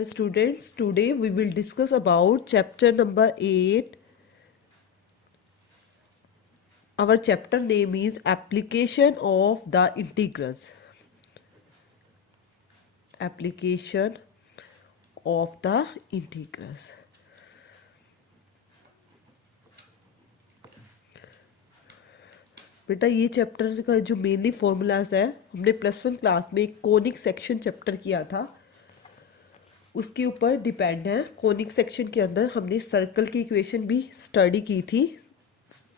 Dear students, today we will discuss about chapter number 8. Our chapter name is Application of the Integrals. Application of the Integrals. बेटा ये chapter का जो mainly formulas है हमने +1 class में एक conic section chapter किया था, उसके ऊपर डिपेंड है। कोनिक सेक्शन के अंदर हमने सर्कल की इक्वेशन भी स्टडी की थी।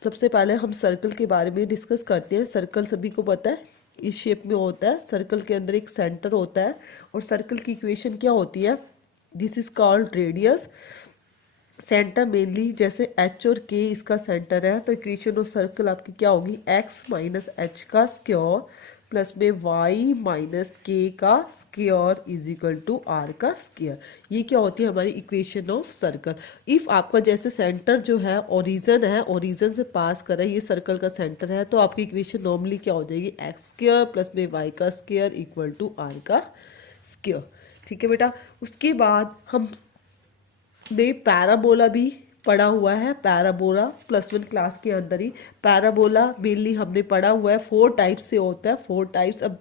सबसे पहले हम सर्कल के बारे में डिस्कस करते हैं। सर्कल सभी को पता है इस शेप में होता है। सर्कल के अंदर एक सेंटर होता है और सर्कल की इक्वेशन क्या होती है? This is called radius. Centre mainly जैसे h और k इसका सेंटर है, तो इक्वेशन ऑफ सर्कल आपकी क्या होगी? x माइनस एच का स्क्वायर प्लस में y माइनस k का square is equal to r का स्क्वायर। ये क्या होती है हमारी इक्वेशन ऑफ सर्कल। इफ आपका जैसे सेंटर जो है ओरिजन है, ओरिजन से पास कर रहा है, ये सर्कल का सेंटर है, तो आपकी इक्वेशन नॉर्मली क्या हो जाएगी? एक्स स्क्वायर प्लस में y का स्क्वायर इक्वल टू r का स्क्वायर। ठीक है बेटा। उसके बाद हम ने पैराबोला भी पढ़ा हुआ है। पैराबोला +1 क्लास के अंदर ही पैराबोला मेनली हमने पढ़ा हुआ है। 4 टाइप्स से होता है, 4 टाइप्स। अब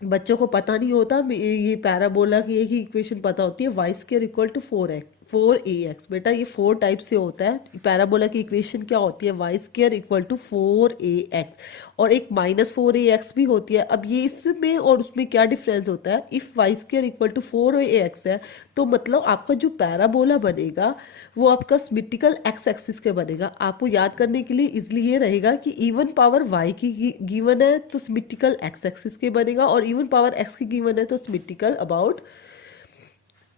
बच्चों को पता नहीं होता, ये पैराबोला की एक ही इक्वेशन पता होती है, Y square equal to 4ax। बेटा ये 4 टाइप से होता है। पैराबोला की इक्वेशन क्या होती है? Y square equal to 4ax और एक -4ax भी होती है। अब ये इसमें और उसमें क्या डिफरेंस होता है? If Y square equal to 4ax है तो मतलब आपका जो पैराबोला बनेगा वो आपका सिमेट्रिकल एक्स एक्सिस के बनेगा। आपको याद करने के लिए इसलिए ये रहेगा कि इवन पावर वाई की गिवन है तो सिमेट्रिकल एक्स एक्सिस के बनेगा, और इवन पावर एक्स की गिवन है तो सिमेट्रिकल अबाउट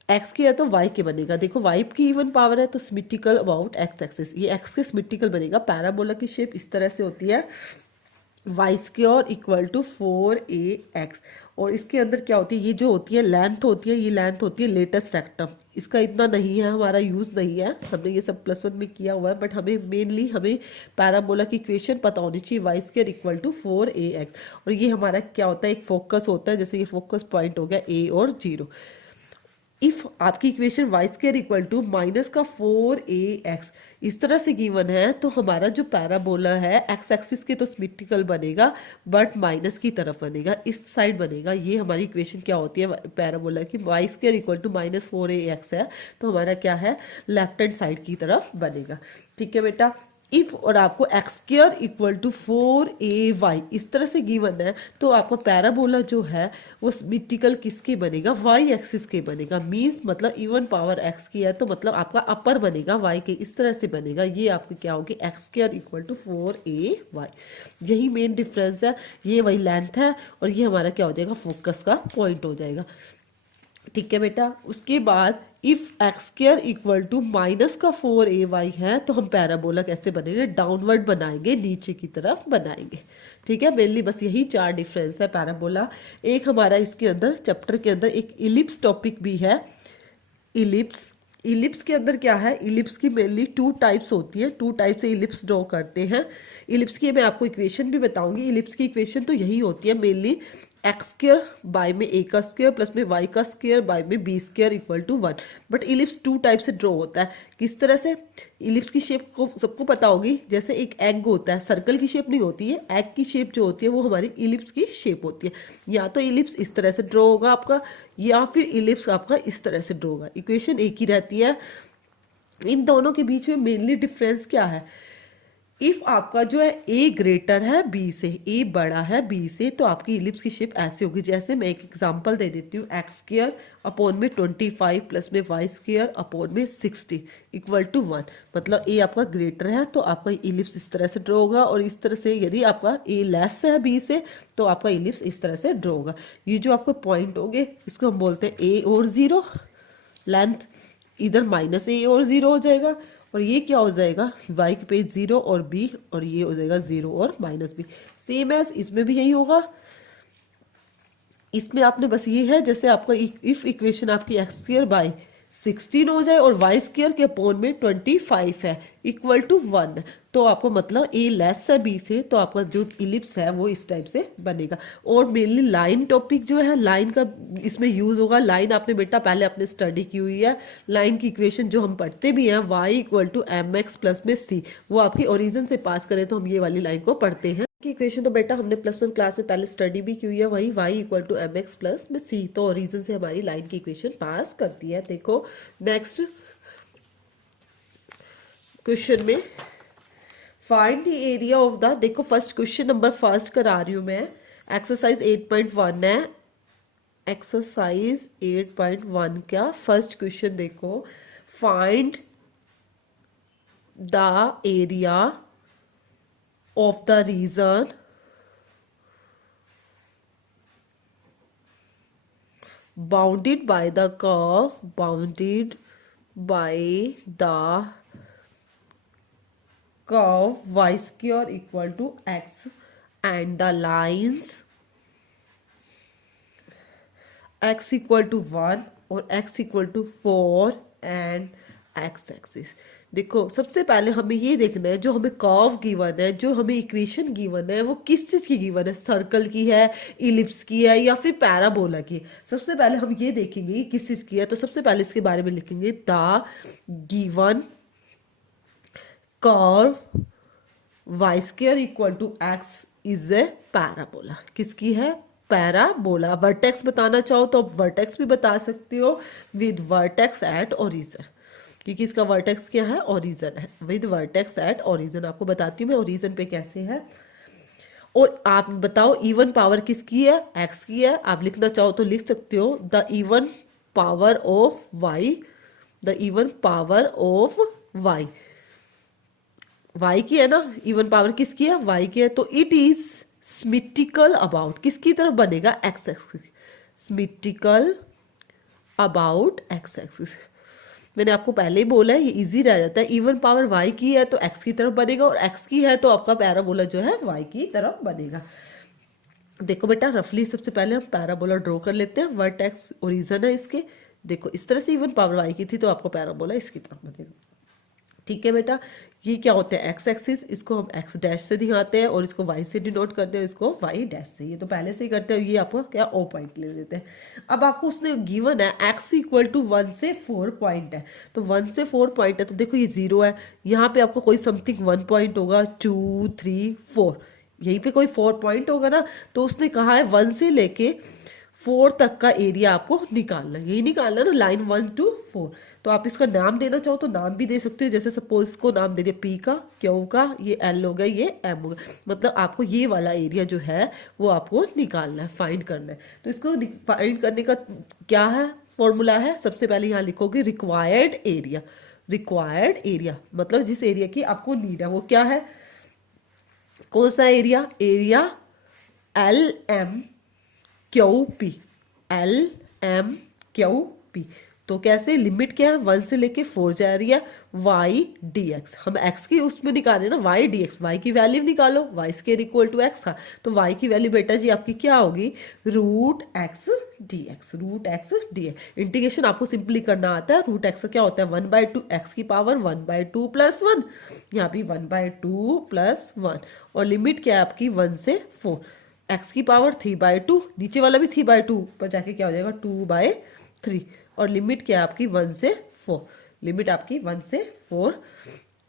एक्स की है तो वाई के बनेगा। देखो वाई की इवन पावर है तो सिमेट्रिकल अबाउट एक्स एक्सिस, ये एक्स के सिमेट्रिकल बनेगा। पैराबोला की शेप इस तरह से होती है, Y square equal to 4ax। और इसके अंदर क्या होती है? ये जो होती है लेंथ होती है, ये लेंथ होती है लेटेस्ट रेक्टम। इसका इतना नहीं है, हमारा यूज़ नहीं है, हमने ये सब +1 में किया हुआ है। बट हमें मेनली हमें पैराबोला की इक्वेशन पता होनी चाहिए, Y square equal to 4ax। और ये हमारा क्या होता है? एक फोकस होता है, जैसे ये फोकस पॉइंट हो गया a और 0। इफ आपकी equation Y square equal to minus का 4ax इस तरह से गिवन है, तो हमारा जो पैराबोला है एक्स एक्सिस के तो सिमेट्रिकल बनेगा बट माइनस की तरफ बनेगा, इस साइड बनेगा। ये हमारी इक्वेशन क्या होती है पैराबोला की? Y square equal to -4ax है तो हमारा क्या है? लेफ्ट हैंड साइड की तरफ बनेगा। ठीक है बेटा। इफ और आपको x square equal to 4ay इस तरह से गिवन है, तो आपका पैराबोला जो है वो सिमेट्रिकल किसके बनेगा? वाई एक्सिस के बनेगा। मींस मतलब इवन पावर एक्स की है तो मतलब आपका अपर बनेगा वाई के, इस तरह से बनेगा। ये आपकी क्या होगी? X square equal to 4ay। यही मेन डिफरेंस है। ये वही लेंथ है और ये हमारा क्या हो जाएगा? फोकस का पॉइंट हो जाएगा। ठीक है बेटा। उसके बाद if X square equal to minus का 4ay है तो हम पैराबोला कैसे बनेंगे? डाउनवर्ड बनाएंगे, नीचे की तरफ बनाएंगे। ठीक है। मेनली बस यही 4 डिफरेंस है पैराबोला। एक हमारा इसके अंदर चैप्टर के अंदर एक इलिप्स टॉपिक भी है। इलिप्स, इलिप्स के अंदर क्या है? इलिप्स की मेनली 2 टाइप्स होती है, 2 टाइप से इलिप्स ड्रॉ करते हैं। इलिप्स की मैं आपको इक्वेशन भी बताऊंगी। इलिप्स की इक्वेशन तो यही होती है मेनली, एक्स स्क्वायर बाय में a का स्क्वायर प्लस में y का स्क्वायर बाय में b square equal to 1। But ellipse 2 type से ड्रॉ होता है। किस तरह से? इलिप्स की शेप को सबको पता होगी, जैसे एक एग होता है, सर्कल की शेप नहीं होती है, एग की शेप जो होती है वो हमारी इलिप्स की शेप होती है। या तो इलिप्स इस तरह से ड्रॉ होगा आपका, या फिर इलिप्स आपका इस तरह से ड्रॉ होगा। इक्वेशन एक ही रहती है। इन दोनों के बीच में मेनली डिफरेंस क्या है? इफ आपका जो है a ग्रेटर है b से, a बड़ा है b से, तो आपकी इलिप्स की शेप ऐसे होगी। जैसे मैं एक एग्जांपल दे देती हूँ, एक्स स्क्वायर अपॉन में 25 प्लस में वाई स्क्वायर अपॉन में 60 इक्वल टू 1। मतलब a आपका ग्रेटर है तो आपका इलिप्स इस तरह से ड्रॉ होगा, और इस तरह से यदि आपका a लेस है b से तो आपका इलिप्स इस तरह से ड्रॉ होगा। ये जो आपको पॉइंट होंगे इसको हम बोलते हैं a और 0। लेंथ इधर -a और 0 हो जाएगा, और ये क्या हो जाएगा? y पे 0 और b, और ये हो जाएगा 0 और -b। सेम एज इसमें भी यही होगा। इसमें आपने बस ये है, जैसे आपका इफ इक्वेशन आपकी एक्स स्क्वायर बाय 16 हो जाए और वाई स्क्वायर के अपोन में 25 है इक्वल टू 1, तो आपको मतलब ए लेस है बी से, तो आपका जो इलिप्स है वो इस टाइप से बनेगा। और मेनली लाइन टॉपिक जो है, लाइन का इसमें यूज होगा। लाइन आपने बेटा पहले अपने स्टडी की हुई है। लाइन की इक्वेशन जो हम पढ़ते भी हैं, Y equal to M X plus में सी, वो आपकी ओरिजिन से पास करें तो हम ये वाली लाइन को पढ़ते हैं। की इक्वेशन तो बेटा हमने +1 क्लास में पहले स्टडी भी की हुई है, वही y equal to M X plus में सी, तो रीजन से हमारी लाइन की इक्वेशन पास करती है। देखो नेक्स्ट क्वेश्चन में find the area of the, देखो फर्स्ट क्वेश्चन नंबर फर्स्ट करा रही हूं मैं, एक्सरसाइज 8.1 है। एक्सरसाइज 8.1 का फर्स्ट क्वेश्चन देखो, find the area of the region bounded by the curve, bounded by the curve y square equal to x, and the lines x equal to 1 और x equal to 4 and x axis। देखो सबसे पहले हमें ये देखना है, जो हमें कर्व गिवन है, जो हमें इक्वेशन गिवन है, वो किस चीज की गिवन है, सर्कल की है, इलिप्स की है, या फिर पैराबोला की। सबसे पहले हम ये देखेंगे कि किस चीज की है, तो सबसे पहले इसके बारे में लिखेंगे the given curve Y square equal to X is a parabola. किसकी है, पैराबोला। वर्टेक्स बताना चाहो तो वर्टेक्स भी बता सकते हो, विद वर्टेक्स एट ओरिजिन, क्योंकि इसका वर्टेक्स क्या है, ओरिजिन है। विद वर्टेक्स एट ओरिजिन आपको बताती हूँ मैं ओरिजिन पे कैसे है। और आप बताओ इवन पावर किसकी है, एक्स की है। आप लिखना चाहो तो लिख सकते हो the even power of Y, the even power of Y, Y की है ना, इवन पावर किसकी है, वाई की है। तो इट इज सिमेट्रिकल अबाउट, किसकी तरफ बनेगा, x axis, symmetrical about x axis. मैंने आपको पहले ही बोला है, ये इजी रह जाता है। इवन पावर y की है तो x की तरफ बनेगा, और x की है तो आपका पैराबोला जो है y की तरफ बनेगा। देखो बेटा रफली सबसे पहले हम पैराबोला ड्रॉ कर लेते हैं। वर्टेक्स ओरिजिन है इसके, देखो इस तरह से इवन पावर y की थी तो आपको पैराबोला इसकी तरफ बनेगा। ठीक है बेटा, ये क्या होता है, एक्स एक्सिस, इसको हम एक्स डैश से दिखाते हैं और इसको वाई से डिनोट करते हैं, इसको वाई डैश से। ये तो पहले से ही करते हैं, ये आपको क्या ओ पॉइंट ले लेते हैं। अब आपको उसने गिवन है एक्स इक्वल टू 1 से 4 पॉइंट है, तो 1 से 4 पॉइंट है, तो देखो ये 0 है, यहाँ पे आपको कोई समथिंग 1 पॉइंट होगा, 2 3 4, यहीं पे कोई 4 पॉइंट होगा ना। तो उसने कहा है 1 से लेके 4 तक का एरिया आपको निकालना है, यही निकालना है ना, लाइन 1 to 4। तो आप इसका नाम देना चाहो तो नाम भी दे सकते हो, जैसे सपोज इसको नाम दे दिया पी का, क्यू का, ये एल हो गया, ये एम हो गया। मतलब आपको ये वाला एरिया जो है वो आपको निकालना है, फाइंड करना है। तो इसको फाइंड करने का क्या है, फॉर्मूला है, सबसे पहले यहाँ लिखोगे रिक्वायर्ड एरिया। रिक्वायर्ड एरिया मतलब जिस एरिया की आपको नीड है वो क्या है, कौन सा area, area L M Q P, L M Q P. तो कैसे, लिमिट क्या है, 1 से लेके 4 जा रही है, वाई डी एक्स, हम एक्स की उसमें निकाले ना, वाई डी एक्स, वाई की वैल्यू निकालो, Y square equal to x का। तो वाई की वैल्यू बेटा जी आपकी क्या होगी, root x D X, root x D X. Integration आपको सिंपली करना आता है। रूट एक्स का क्या होता है, 1/2 एक्स की पावर 1/2 + 1, यहाँ भी 1/2 + 1, और लिमिट क्या है आपकी 1 से 4, एक्स की पावर 3/2, नीचे वाला भी 3/2 पर जाके क्या हो जाएगा 2/3, और लिमिट क्या है आपकी 1 से 4, लिमिट आपकी 1 से 4,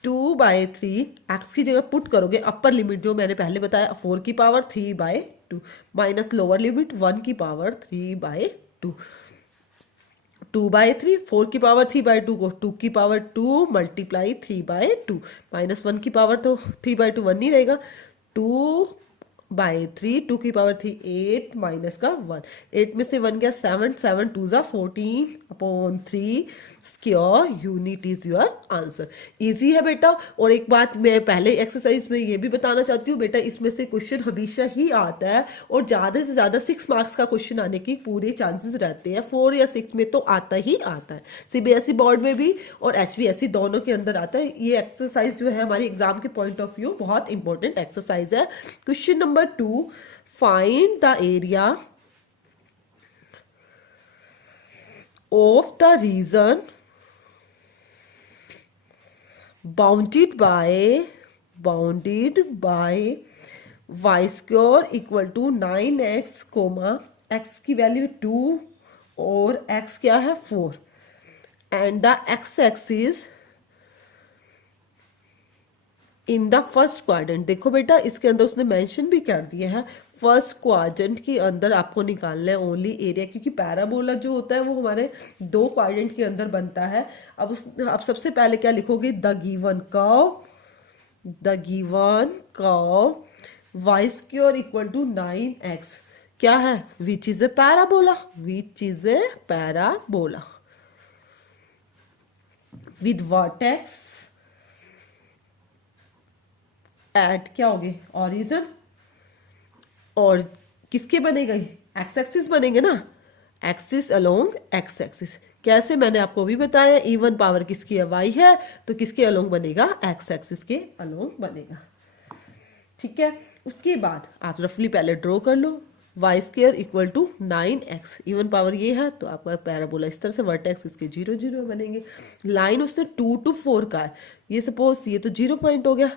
2/3 एक्स की जगह पुट करोगे अपर लिमिट जो मैंने पहले बताया 4 की पावर 3/2 माइनस लोअर लिमिट 1 की पावर 3/2, 2/3, 4 की पावर 3/2 को 2 की पावर 2 मल्टीप्लाई 3/2, माइनस 1 की पावर तो 3/2 1 नहीं रहेगा, 2/3, 2 की पावर थी 8 माइनस का 1, 8 में से 1 गया 7, 7 2 ज़ा 14/3 square unit is your answer. Easy है बेटा। और एक बात मैं पहले एक्सरसाइज में ये भी बताना चाहती हूँ बेटा, इसमें से क्वेश्चन हमेशा ही आता है, और ज़्यादा से ज़्यादा 6 मार्क्स का क्वेश्चन आने की पूरे चांसेस रहते हैं, 4 या 6 में तो आता ही आता है। सीबीएसई बोर्ड में भी और एचबीएसई दोनों के अंदर आता है। ये एक्सरसाइज जो है हमारे एग्जाम के पॉइंट ऑफ व्यू बहुत इंपॉर्टेंट एक्सरसाइज है। Question number 2, find the area of the region bounded by Y square equal to 9x comma X की वैल्यू 2 और x क्या है 4 and the X axis in the first quadrant. देखो बेटा इसके अंदर उसने मेंशन भी कर दिया है फर्स्ट क्वाड्रेंट के अंदर आपको निकालना है ओनली एरिया, क्योंकि पैराबोला जो होता है वो हमारे दो क्वाड्रेंट के अंदर बनता है। अब सबसे पहले क्या लिखोगे, the given curve Y square equal to 9x क्या है, which is a parabola, with vertex at क्या हो गए ऑरिजन, और किसके बनेगा, एक्स एक्सिस बनेंगे ना, एक्सिस अलोंग एक्स एक्सिस। कैसे, मैंने आपको भी बताया इवन पावर किसकी है, वाई है, तो किसके अलोंग बनेगा, एक्स एक्सिस के अलोंग बनेगा। ठीक है, उसके बाद आप रफली पहले ड्रॉ कर लो, Y square equal to 9x, even power ये है तो आपका पैराबोला इस तरह से, वर्टेक्स इसके 0 0 बनेंगे। लाइन उसने 2 to 4 का है, ये सपोज ये तो 0 पॉइंट हो गया,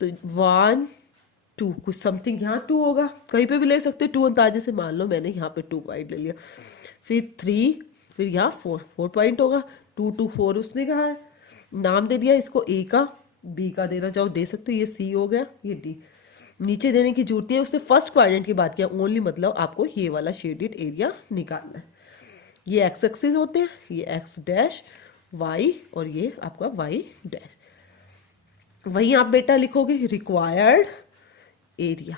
तो 1 2 कुछ समथिंग यहाँ 2 होगा, कहीं पे भी ले सकते हो 2 अंदाजे से, मान लो मैंने यहाँ पे 2 पॉइंट ले लिया, फिर 3, फिर यहाँ 4 पॉइंट होगा, 2 to 4 उसने कहा है, नाम दे दिया इसको, ए का बी का देना चाहो दे सकते हो, ये सी हो गया, ये डी, नीचे देने की जरूरत है। उसने फर्स्ट क्वाड्रेंट की बात किया ओनली, मतलब आपको ये वाला शेडेड एरिया निकालना है। ये एक्स एक्सिस होते हैं, ये एक्स डैश वाई और ये आपका वाई डैश। वहीं आप बेटा लिखोगे रिक्वायर्ड एरिया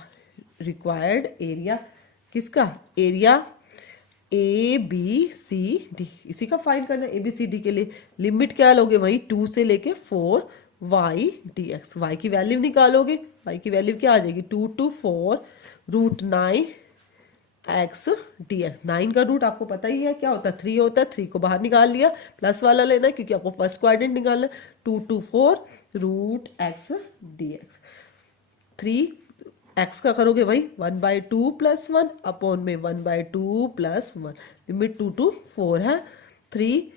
किसका, area A B C D, इसी का फाइंड करना है। ए बी सी डी के लिए लिमिट क्या लोगे, वही 2 से लेके 4 वाई डी एक्स, वाई की वैल्यू निकालोगे, वाई की वैल्यू क्या आ जाएगी 2 to 4 root 9 X D X. 9 का रूट आपको पता ही है क्या होता है, 3 होता है, 3 को बाहर निकाल लिया, प्लस वाला लेना है क्योंकि आपको फर्स्ट क्वाड्रेंट निकालना है, 2 to 4 root x D X. 3 X का करोगे वही 1/2 + 1 अपॉन में 1/2 + 1, लिमिट 2 to 4 है, 3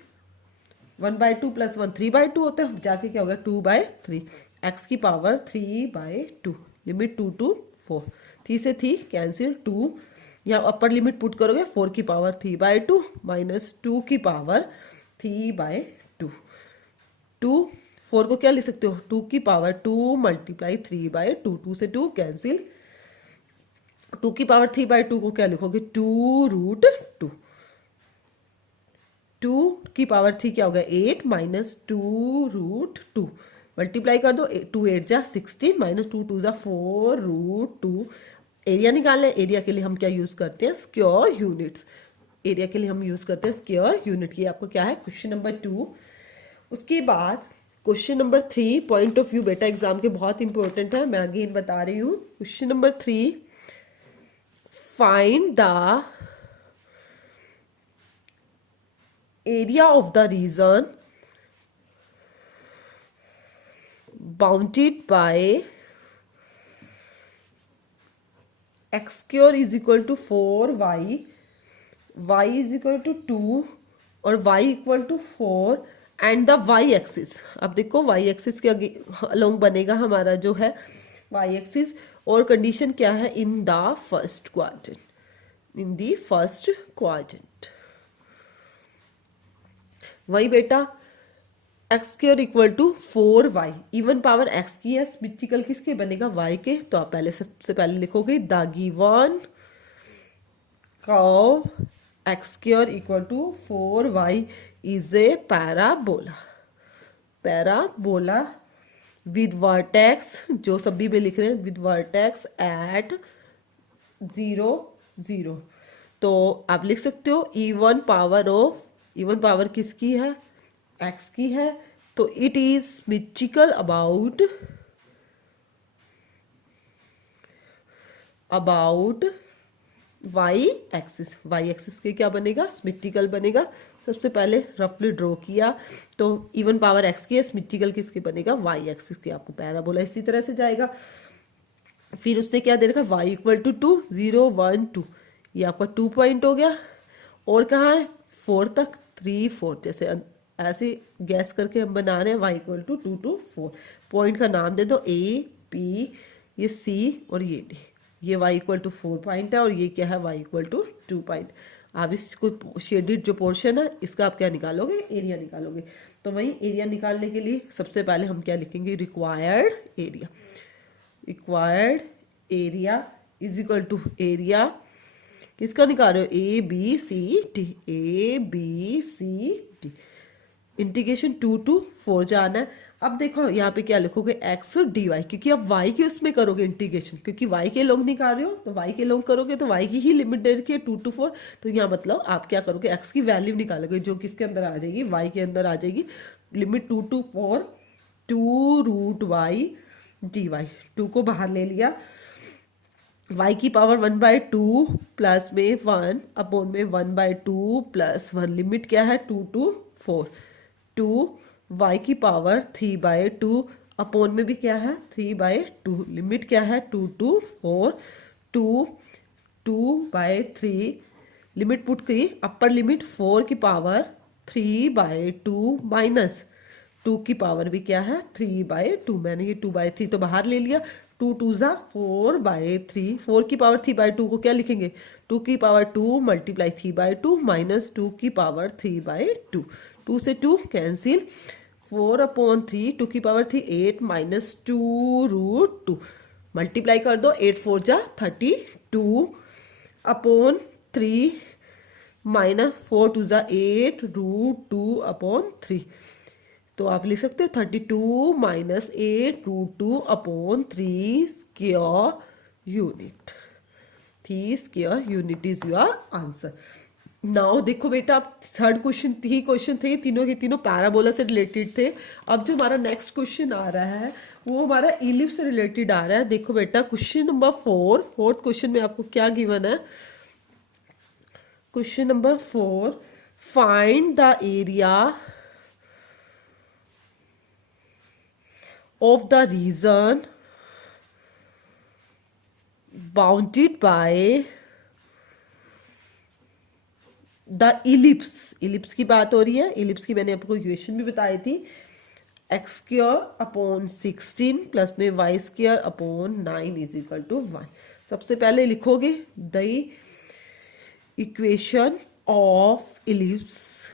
1/2 + 1 3/2 होता है, जाके क्या हो गया 2/3, एक्स की पावर 3/2, लिमिट 2 to 4, 3 से 3 कैंसिल, 2 या अपर लिमिट पुट करोगे 4 की पावर 3/2 माइनस 2 की पावर 3/2, 2 4 को क्या लिख सकते हो 2 की पावर 2 × 3/2, 2 से 2 कैंसिल, 2 की पावर 3/2 को क्या लिखोगे 2 रूट 2, 2 की पावर 3 क्या होगा 8 माइनस 2 रूट 2, मल्टीप्लाई कर दो, 2 8 जा 16 माइनस 2 2 जा 4 रूट 2। एरिया निकालना है, एरिया के लिए हम क्या यूज करते हैं, स्क्वायर यूनिट्स, एरिया के लिए हम यूज करते हैं स्क्वायर यूनिट की। आपको क्या है क्वेश्चन नंबर 2। उसके बाद question number 3 point of view बेटा एग्जाम के बहुत इंपॉर्टेंट है, मैं अगेन बता रही हूँ। Question number 3, find the area of the region bounded by X square is equal to 4y, Y is equal to 2 और Y equal to 4 and the Y axis. अब देखो वाई एक्सिस के along बनेगा हमारा जो है वाई एक्सिस, और condition क्या है in the first quadrant, in the first quadrant. वही बेटा X square equal to 4y, even power X की है, सिमेट्रिकल किसके बनेगा वाई के, तो आप पहले सबसे पहले लिखोगे the given curve X square equal to 4y is a parabola with vertex, जो सभी में लिख रहे हैं विद वर्टेक्स एट 0 0, तो आप लिख सकते हो इवन पावर किसकी है एक्स की है, तो it is symmetrical about Y axis के क्या बनेगा सिमेट्रिकल बनेगा। सबसे पहले रफली ड्रॉ किया तो इवन पावर एक्स की है, सिमेट्रिकल किसके बनेगा वाई एक्सिस के, आपको पैराबोला इसी तरह से जाएगा। फिर उससे क्या दे रखा वाई इक्वल टू 2 0 1 2, ये आपका 2 पॉइंट हो गया, और कहाँ है 4 तक 3 4, जैसे ऐसे गैस करके हम बना रहे हैं y equal to 2 to 4। Point का नाम दे दो A P, ये C और ये D। ये y इक्वल टू 4 पॉइंट है और ये क्या है, y इक्वल टू 2 पॉइंट। आप इसको शेडेड जो पोर्शन है इसका आप क्या निकालोगे, एरिया निकालोगे। तो वही एरिया निकालने के लिए सबसे पहले हम क्या लिखेंगे, required area. Required area is equal to area किसका निकाल रहे हो, A B C D, A B C D. Integration 2 to 4 जाना है। अब देखो यहाँ पे क्या लिखोगे, एक्स डी वाई, क्योंकि अब वाई के उसमें करोगे इंटीग्रेशन, क्योंकि वाई के लोग निकाल रहे हो तो वाई के लोग करोगे तो वाई की ही लिमिट दे रखी है 2 to 4। तो यहाँ मतलब आप क्या करोगे, एक्स की वैल्यू निकालोगे जो किसके अंदर आ जाएगी, वाई के अंदर आ जाएगी। लिमिट 2 to 4 2√y dy, 2 को बाहर ले लिया, y की पावर 1/2 प्लस में 1 अपॉन में 1/2 प्लस 1। लिमिट क्या है 2 to 4। 2 y की पावर 3/2 अपॉन में भी क्या है 3/2। लिमिट क्या है 2 to 4। 2/3 लिमिट पुट की, अपर लिमिट 4 की पावर 3/2 माइनस 2 की पावर भी क्या है 3/2। मैंने ये 2/3 तो बाहर ले लिया, 2 2 ज़ा 4/3। 4 की पावर 3/2 को क्या लिखेंगे, 2 की पावर 2 मल्टीप्लाई 3/2 माइनस 2 की पावर 3/2। 2 से 2 कैंसिल, 4/3 2 की पावर थी 8 माइनस 2√2 मल्टीप्लाई कर दो, 8 4 जा 32 अपॉन 3 माइनस 4 2 ज़ा 8√2/3। तो आप लिख सकते हो 32 minus 8√2 upon 3 square unit. 3 square unit is your answer. Now देखो बेटा, आप थर्ड क्वेश्चन ही क्वेश्चन थे, तीनों के तीनों पैराबोला से रिलेटेड थे। अब जो हमारा नेक्स्ट क्वेश्चन आ रहा है वो हमारा इलिप्स से रिलेटेड आ रहा है। देखो बेटा, क्वेश्चन नंबर 4, फोर्थ क्वेश्चन में आपको क्या गिवन है, question number 4, find the area of the region bounded by the ellipse। Ellipse की बात हो रही है। इलिप्स की मैंने आपको इक्वेशन भी बताई थी, एक्स स्क्वायर अपॉन 16 प्लस में Y square upon 9 is equal to 1। सबसे पहले लिखोगे the equation of ellipse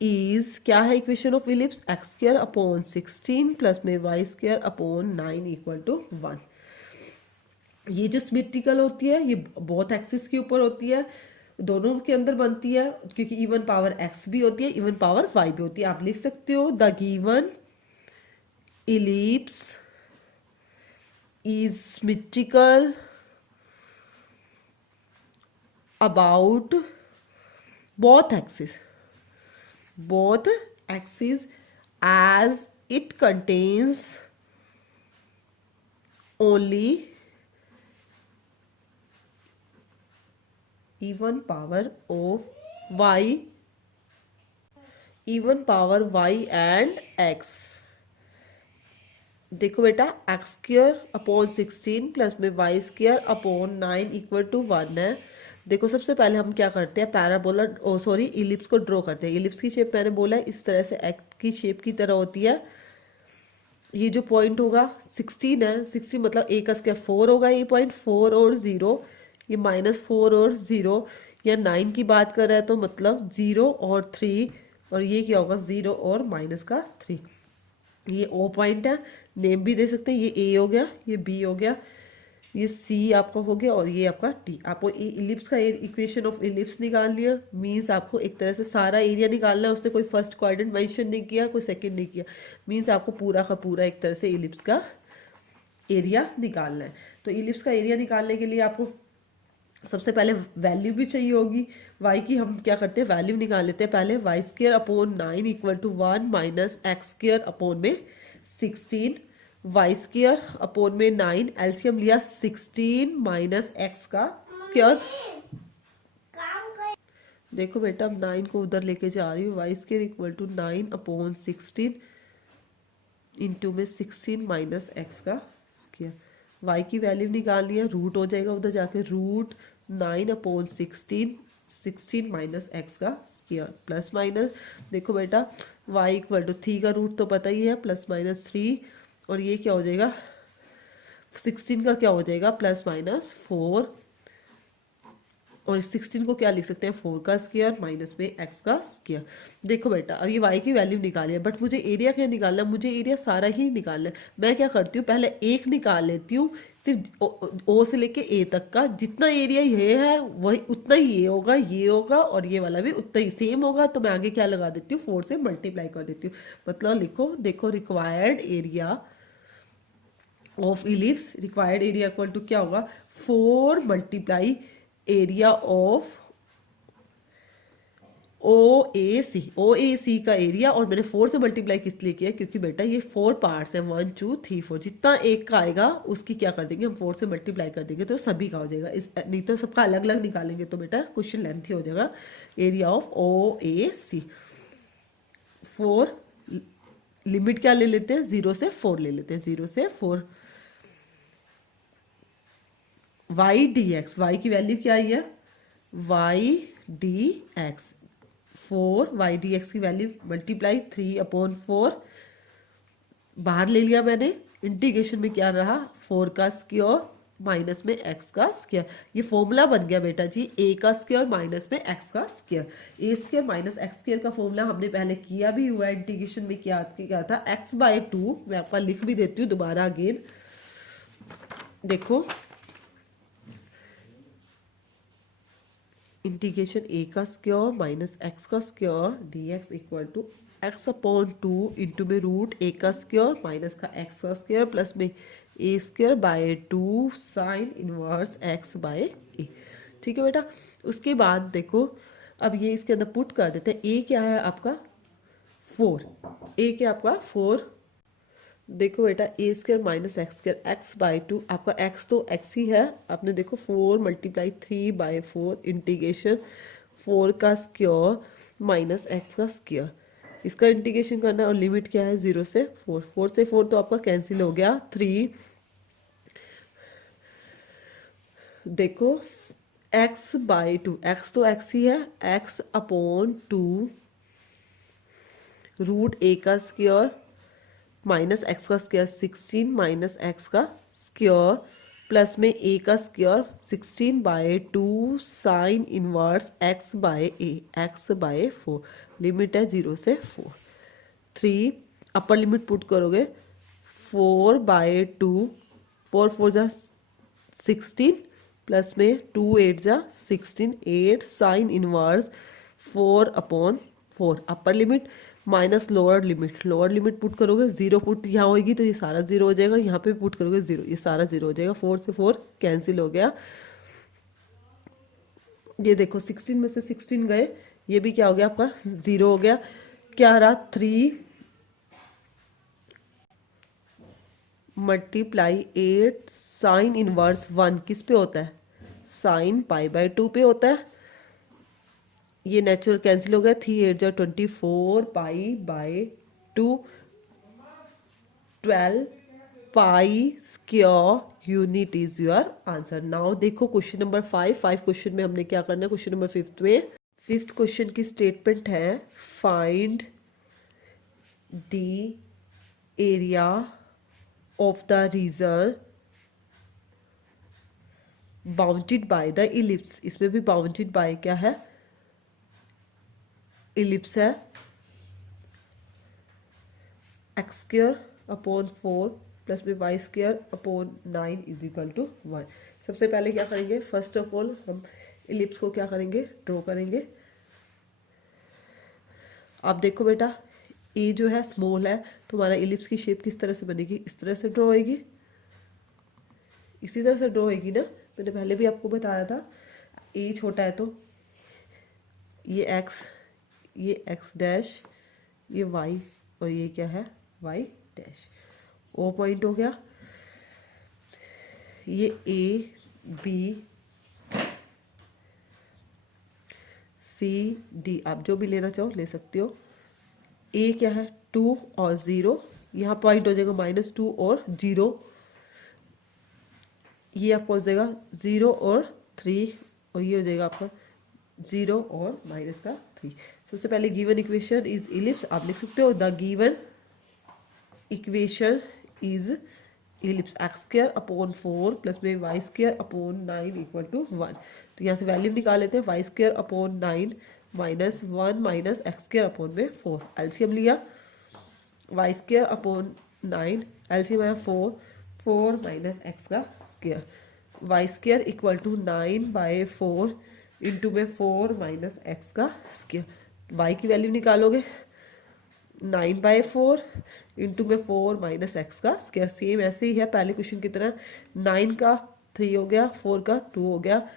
is, क्या है equation of ellipse, X square upon 16 plus में Y square upon 9 equal to 1। ये जो सिमेट्रिकल होती है ये बहुत एक्सिस के ऊपर होती है, दोनों के अंदर बनती है, क्योंकि इवन पावर एक्स भी होती है इवन पावर वाई भी होती है। आप लिख सकते हो the given ellipse is symmetrical about both axes as it contains only even power y and x। देखो बेटा, एक्स स्क्वायर अपॉन 16 प्लस में Y square upon 9 equal to 1 है। देखो सबसे पहले हम क्या करते हैं, पैराबोला इलिप्स को ड्रॉ करते हैं। इलिप्स की शेप मैंने बोला है इस तरह से एक्स की शेप की तरह होती है। ये जो पॉइंट होगा 16 है, 16 मतलब ए का स्क्वायर 4 होगा। ये पॉइंट 4 और 0, ये -4 और 0, या 9 की बात कर रहा है तो मतलब 0 और 3, और ये क्या होगा 0 और -3। ये ओ पॉइंट है, नेम भी दे सकते हैं, ये ए हो गया, ये बी हो गया, ये सी आपका हो गया और ये आपका टी। आपको इलिप्स का इक्वेशन ऑफ इलिप्स निकाल लिया, मींस आपको एक तरह से सारा एरिया निकालना है। उसने कोई फर्स्ट क्वाड्रेंट मेंशन नहीं किया, कोई सेकंड नहीं किया, मींस आपको पूरा का पूरा एक तरह से इलिप्स का एरिया निकालना है। तो इलिप्स का एरिया निकालने के लिए आपको सबसे पहले वैल्यू भी चाहिए होगी y की। हम क्या करते हैं, वैल्यू निकाल लेते हैं पहले। Y square upon 9 equal to 1 minus X square upon में 16, वाई स्क्वायर अपॉन में 9, एलसीएम लिया 16 माइनस एक्स का स्क्वायर। देखो बेटा, अब 9 को उधर लेके जा रही हूँ। Y square equal to 9 upon 16 into में 16 माइनस एक्स का स्क्वायर। वाई की वैल्यू निकालनी है, रूट हो जाएगा उधर जाके, √9 अपॉन 16 16 माइनस एक्स का स्क्वायर प्लस माइनस, देखो बेटा y इक्वल टू 3 का रूट तो पता ही है, प्लस माइनस 3, और ये क्या हो जाएगा 16 का क्या हो जाएगा प्लस माइनस 4, और 16 को क्या लिख सकते हैं 4 का स्क्वायर माइनस में x का स्क्वायर। देखो बेटा अब ये y की वैल्यू निकाली है, बट मुझे एरिया क्या निकालना है, मुझे एरिया सारा ही निकालना है। मैं क्या करती हूँ पहले एक निकाल लेती हूँ, सिर्फ ओ से लेके ए तक का जितना एरिया ये है वही उतना ही ये होगा और ये वाला भी उतना ही सेम होगा, तो मैं आगे क्या लगा देती हूँ 4 से मल्टीप्लाई कर देती हूँ। मतलब लिखो, देखो required area of ellipse, required area equal to क्या होगा 4 multiply area of O A C का एरिया, और मैंने 4 से मल्टीप्लाई किस लिए किया क्योंकि बेटा ये 4 पार्ट्स हैं 1 2 3 4, जितना एक का आएगा उसकी क्या कर देंगे हम 4 से मल्टीप्लाई कर देंगे तो सभी का हो जाएगा। इस नहीं तो सबका अलग अलग निकालेंगे तो बेटा क्वेश्चन लेंथी हो जाएगा। Area of O A C 4, limit क्या ले लेते हैं 0 से 4 ले लेते हैं, 0 से 4, वाई डी एक्स, वाई की वैल्यू क्या आई है Y D X 4, Y D X की वैल्यू मल्टीप्लाई 3/4, बाहर ले लिया मैंने, इंटीग्रेशन में क्या रहा 4 का स्क्वायर माइनस में x का स्क्वायर, ये फॉर्मूला बन गया बेटा जी a का स्क्वायर माइनस में x का square. a square minus x square का फॉर्मूला हमने पहले किया भी हुआ है इंटीग्रेशन में, क्या था x/2, मैं आपका लिख भी देती हूँ दोबारा अगेन, देखो इंटीग्रेशन a का स्क्वायर माइनस x का square dx equal to x/2 into में रूट a का स्क्वायर माइनस का x का स्क्वायर प्लस में a²/2 sine inverse x by a। ठीक है बेटा, उसके बाद देखो अब ये इसके अंदर पुट कर देते हैं, a क्या है आपका 4, a क्या आपका 4, देखो बेटा a² माइनस x² x/2, आपका x तो x ही है, आपने देखो 4 मल्टीप्लाई 3/4 इंटीग्रेशन 4 का स्क्वायर माइनस x का स्क्वायर, इसका इंटीग्रेशन करना है और लिमिट क्या है 0 से 4, 4 से 4 तो आपका कैंसिल हो गया 3, देखो x/2, x तो x ही है, x/2 रूट a का स्क्वायर माइनस एक्स का स्क्वायर 16 माइनस एक्स का स्क्वायर प्लस में a का square 16/2 sine inverse x by a, x/4, limit है 0 से 4, 3 अपर लिमिट पुट करोगे 4/2, 4 4 जा 16 प्लस में 2 8 जा 16, 8 sine inverse 4/4 upper limit minus lower limit put करोगे 0 पुट यहाँ होगी तो ये सारा 0 हो जाएगा, यहाँ पे पुट करोगे 0, ये सारा 0 हो जाएगा, 4 से 4 कैंसिल हो गया, ये देखो 16 में से 16 गए, ये भी क्या हो गया आपका 0 हो गया, क्या रहा 3 मल्टीप्लाई 8 साइन इनवर्स 1 किस पे होता है साइन π/2 पे होता है, ये नेचुरल कैंसिल हो गया, 3 8 जा 24 π/2 12 पाई square unit is your answer. Now देखो क्वेश्चन नंबर 5 क्वेश्चन में हमने क्या करना है, क्वेश्चन नंबर 5 में 5th क्वेश्चन की स्टेटमेंट है find the area of the region bounded by the ellipse, इसमें भी बाउंडेड बाय क्या है इलिप्स है, x²/4 प्लस में y²/9 इज इक्वल टू 1। सबसे पहले क्या करेंगे, फर्स्ट ऑफ ऑल हम इलिप्स को क्या करेंगे ड्रॉ करेंगे। आप देखो बेटा ए जो है स्मॉल है तो हमारा इलिप्स की शेप किस तरह से बनेगी, इस तरह से ड्रॉ होएगी, इसी तरह से ड्रॉ होएगी ना, मैंने पहले भी आपको बताया था। ए छोटा है तो ये एक्स, ये एक्स डैश, ये वाई और ये क्या है वाई डैश, ओ पॉइंट हो गया, ये ए बी सी डी, आप जो भी लेना चाहो ले सकते हो। ए क्या है 2 और 0, यहाँ पॉइंट हो जाएगा -2 और 0, ये आपको हो जाएगा 0 और 3 और ये हो जाएगा आपका 0 और माइनस का 3। सबसे पहले गिवन इक्वेशन इज इलिप्स, आप लिख सकते हो the given equation is ellipse X square upon 4 plus में Y square upon 9 equal to 1। तो यहाँ से वैल्यू निकाल लेते हैं, Y square upon 9 minus 1 minus X square upon में 4। एलसीएम लिया, वाई स्क्वायर अपॉन 9, एलसीएम आया 4, 4 माइनस एक्स का square, Y square equal to 9/4 into में 4 माइनस एक्स का स्क्वायर। वाई की वैल्यू निकालोगे 9/4 इंटू में 4 माइनस एक्स का स्क्वायर, सेम ऐसे ही है पहले क्वेश्चन की तरह। 9 का 3 हो गया, 4 का 2 हो गया,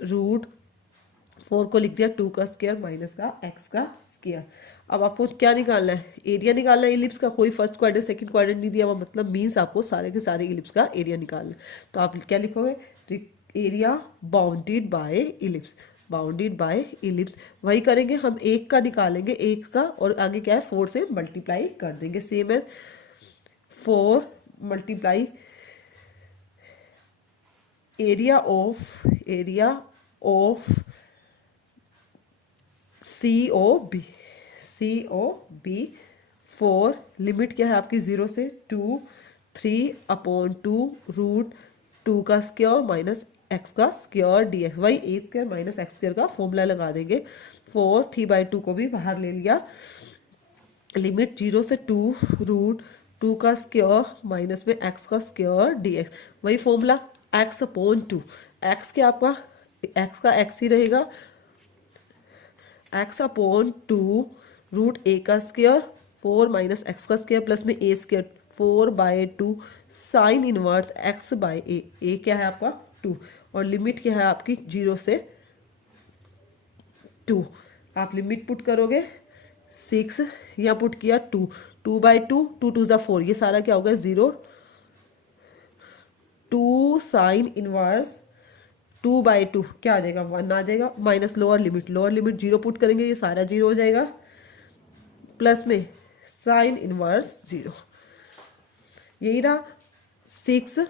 रूट 4 को लिख दिया 2 का स्क्वायर माइनस का एक्स का स्क्वायर। अब आपको क्या निकालना है, एरिया निकालना है इलिप्स का। कोई फर्स्ट क्वाड्रेंट सेकंड क्वाड्रेंट नहीं दिया हुआ, मतलब मीन्स आपको सारे के सारे इलिप्स का एरिया निकालना है। तो आप क्या लिखोगे, area bounded bye ellipse, bounded by ellipse. वही करेंगे हम, एक का निकालेंगे, एक का, और आगे क्या है 4 से मल्टीप्लाई कर देंगे। सेम है 4 multiply area of C O B 4, limit क्या है आपकी 0 से 2, 3/2 रूट 2 का स्क्वायर माइनस एक्स का स्क्वायर डी एक्स। वाई ए स्क्वायर माइनस एक्स स्क्वायर का फॉर्मूला लगा देंगे। 4 3/2 को भी बाहर ले लिया, लिमिट 0 से 2 रूट 2 का स्क्वायर माइनस में एक्स का स्क्वायर डी एक्स। वही फॉर्मूला एक्स अपॉन 2, एक्स क्या आपका, एक्स का एक्स ही रहेगा, एक्स अपॉन 2 रूट ए का स्क्वायर 4 माइनस एक्स का स्क्वायर प्लस में A square 4/2 sine inverse X by A क्या है आपका 2, और लिमिट क्या है आपकी 0 से 2। आप लिमिट पुट करोगे 6, यहाँ पुट किया 2, 2/2, 2 2 4, ये सारा क्या होगा 0, 2 साइन इनवर्स 2/2 क्या आ जाएगा 1 आ जाएगा, माइनस लोअर लिमिट 0 पुट करेंगे, ये सारा 0 हो जाएगा, प्लस में साइन इनवर्स 0, यही रहा 6,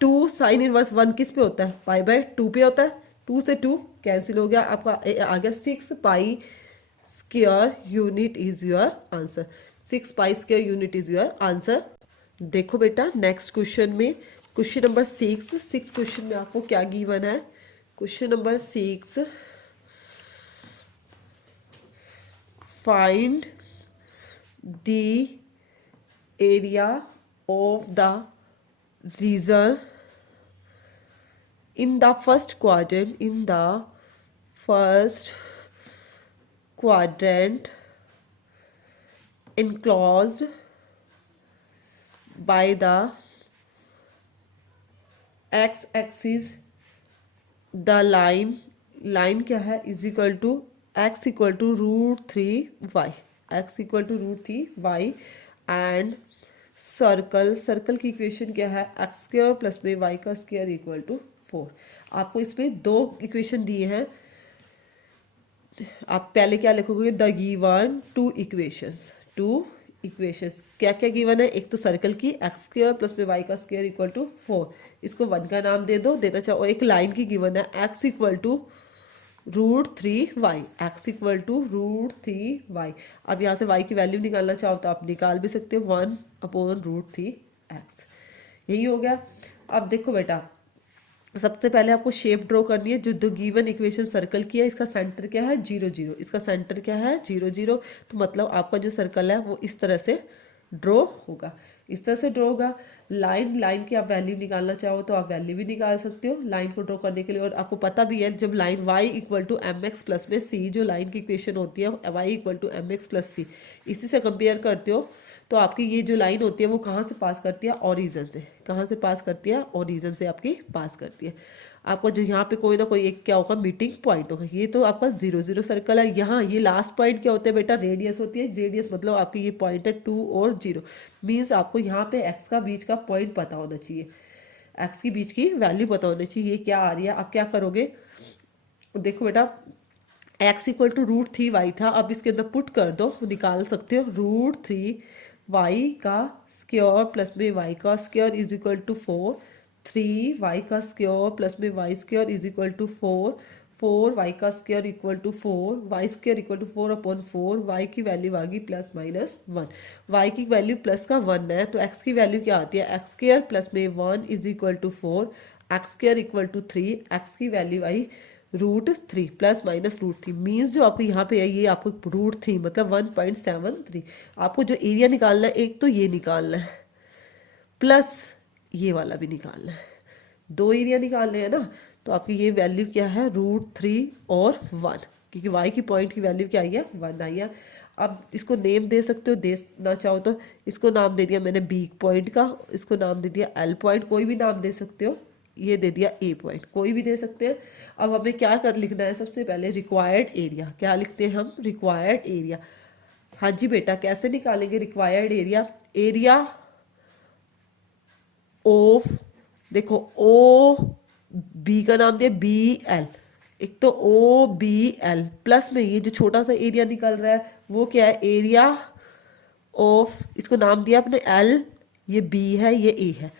2 साइन इनवर्स 1 किस पे होता है, π/2 पे होता है, 2 से 2 कैंसिल हो गया, आपका आ गया 6 pi square unit is your answer, 6 pi square unit is your answer. देखो बेटा नेक्स्ट क्वेश्चन में, क्वेश्चन नंबर 6 क्वेश्चन में आपको क्या गिवन है, question number 6, find the area of the region in the first quadrant enclosed by the x-axis, the line क्या है is equal to x equal to √3y, x equal to √3y and circle की equation क्या है x square plus में Y का square equal to 4। आपको इसमें 2 equation दिए हैं, आप पहले क्या लिखोगे, द गिवन 2 इक्वेशंस क्या क्या गिवन है, एक तो सर्कल की एक्स स्क्वायर प्लस में वाई का स्क्वायर इक्वल टू 4, इसको 1 का नाम दे दो, देना चाहो, और एक लाइन की गिवन है x equal to √3y, x equal to √3y। अब यहाँ से y की वैल्यू निकालना चाहो तो आप निकाल भी सकते हो, 1/√3x, यही हो गया। अब देखो बेटा, सबसे पहले आपको शेप ड्रॉ करनी है, जो द गिवन इक्वेशन सर्कल की है, इसका सेंटर क्या है 0 0, इसका सेंटर क्या है 0 0, तो मतलब आपका जो सर्कल है वो इस तरह से ड्रॉ होगा, इस तरह से ड्रॉ होगा। लाइन की आप वैल्यू निकालना चाहो तो आप वैल्यू भी निकाल सकते हो लाइन को ड्रॉ करने के लिए, और आपको पता भी है जब line y equal to mx plus में c, जो लाइन की इक्वेशन होती है y equal to mx plus c, इसी से कंपेयर करते हो तो आपकी ये जो लाइन होती है वो कहाँ से पास करती है, ओरिजिन से, कहाँ से पास करती है, ओरिजिन से आपकी पास करती है। आपका जो यहाँ पे कोई ना कोई एक क्या होगा मीटिंग पॉइंट होगा, ये तो आपका 0 0 सर्कल है। यहाँ ये लास्ट पॉइंट क्या होता है बेटा, रेडियस होती है, रेडियस मतलब आपकी ये पॉइंट है 2 और 0, मीन्स आपको यहाँ पे एक्स का बीच का पॉइंट पता होना चाहिए, एक्स की बीच की वैल्यू पता होनी चाहिए, ये क्या आ रही है। आप क्या करोगे, देखो बेटा एक्स इक्वल टू √3y था, अब इसके अंदर पुट कर दो, निकाल सकते हो, √3y का स्क्वायर प्लस में y का square is equal to 4, 3y का स्क्वायर प्लस में y square is equal to 4, 4 y का स्क्वायर इक्वल टू 4 वाई की वैल्यू आ गई +-1। वाई की वैल्यू प्लस का 1 है तो एक्स की वैल्यू क्या आती है, एक्स स्क्वायर प्लस में 1 is equal to 4, x square equal to 3, x की वैल्यू आई √3 ±√3 मीन्स जो आपको यहाँ पे है ये आपको √3 मतलब 1.73। आपको जो एरिया निकालना है एक तो ये निकालना है प्लस ये वाला भी निकालना है, दो एरिया निकालने हैं ना। तो आपकी ये वैल्यू क्या है √3 और 1, क्योंकि y की पॉइंट की वैल्यू क्या आई है 1 आई है। अब इसको नेम दे सकते हो, देना चाहो तो इसको नाम दे दिया मैंने B पॉइंट का, इसको नाम दे दिया L पॉइंट, कोई भी नाम दे सकते हो, ये दे दिया A पॉइंट, कोई भी दे सकते हैं। अब हमें क्या कर लिखना है, सबसे पहले रिक्वायर्ड एरिया, क्या लिखते हैं हम, रिक्वायर्ड एरिया। हाँ जी बेटा, कैसे निकालेंगे रिक्वायर्ड एरिया, एरिया ऑफ, देखो ओ बी का नाम दिया BL, एक तो OBL प्लस में ये जो छोटा सा एरिया निकल रहा है वो क्या है, एरिया ऑफ, इसको नाम दिया अपने L, ये B है ये A है,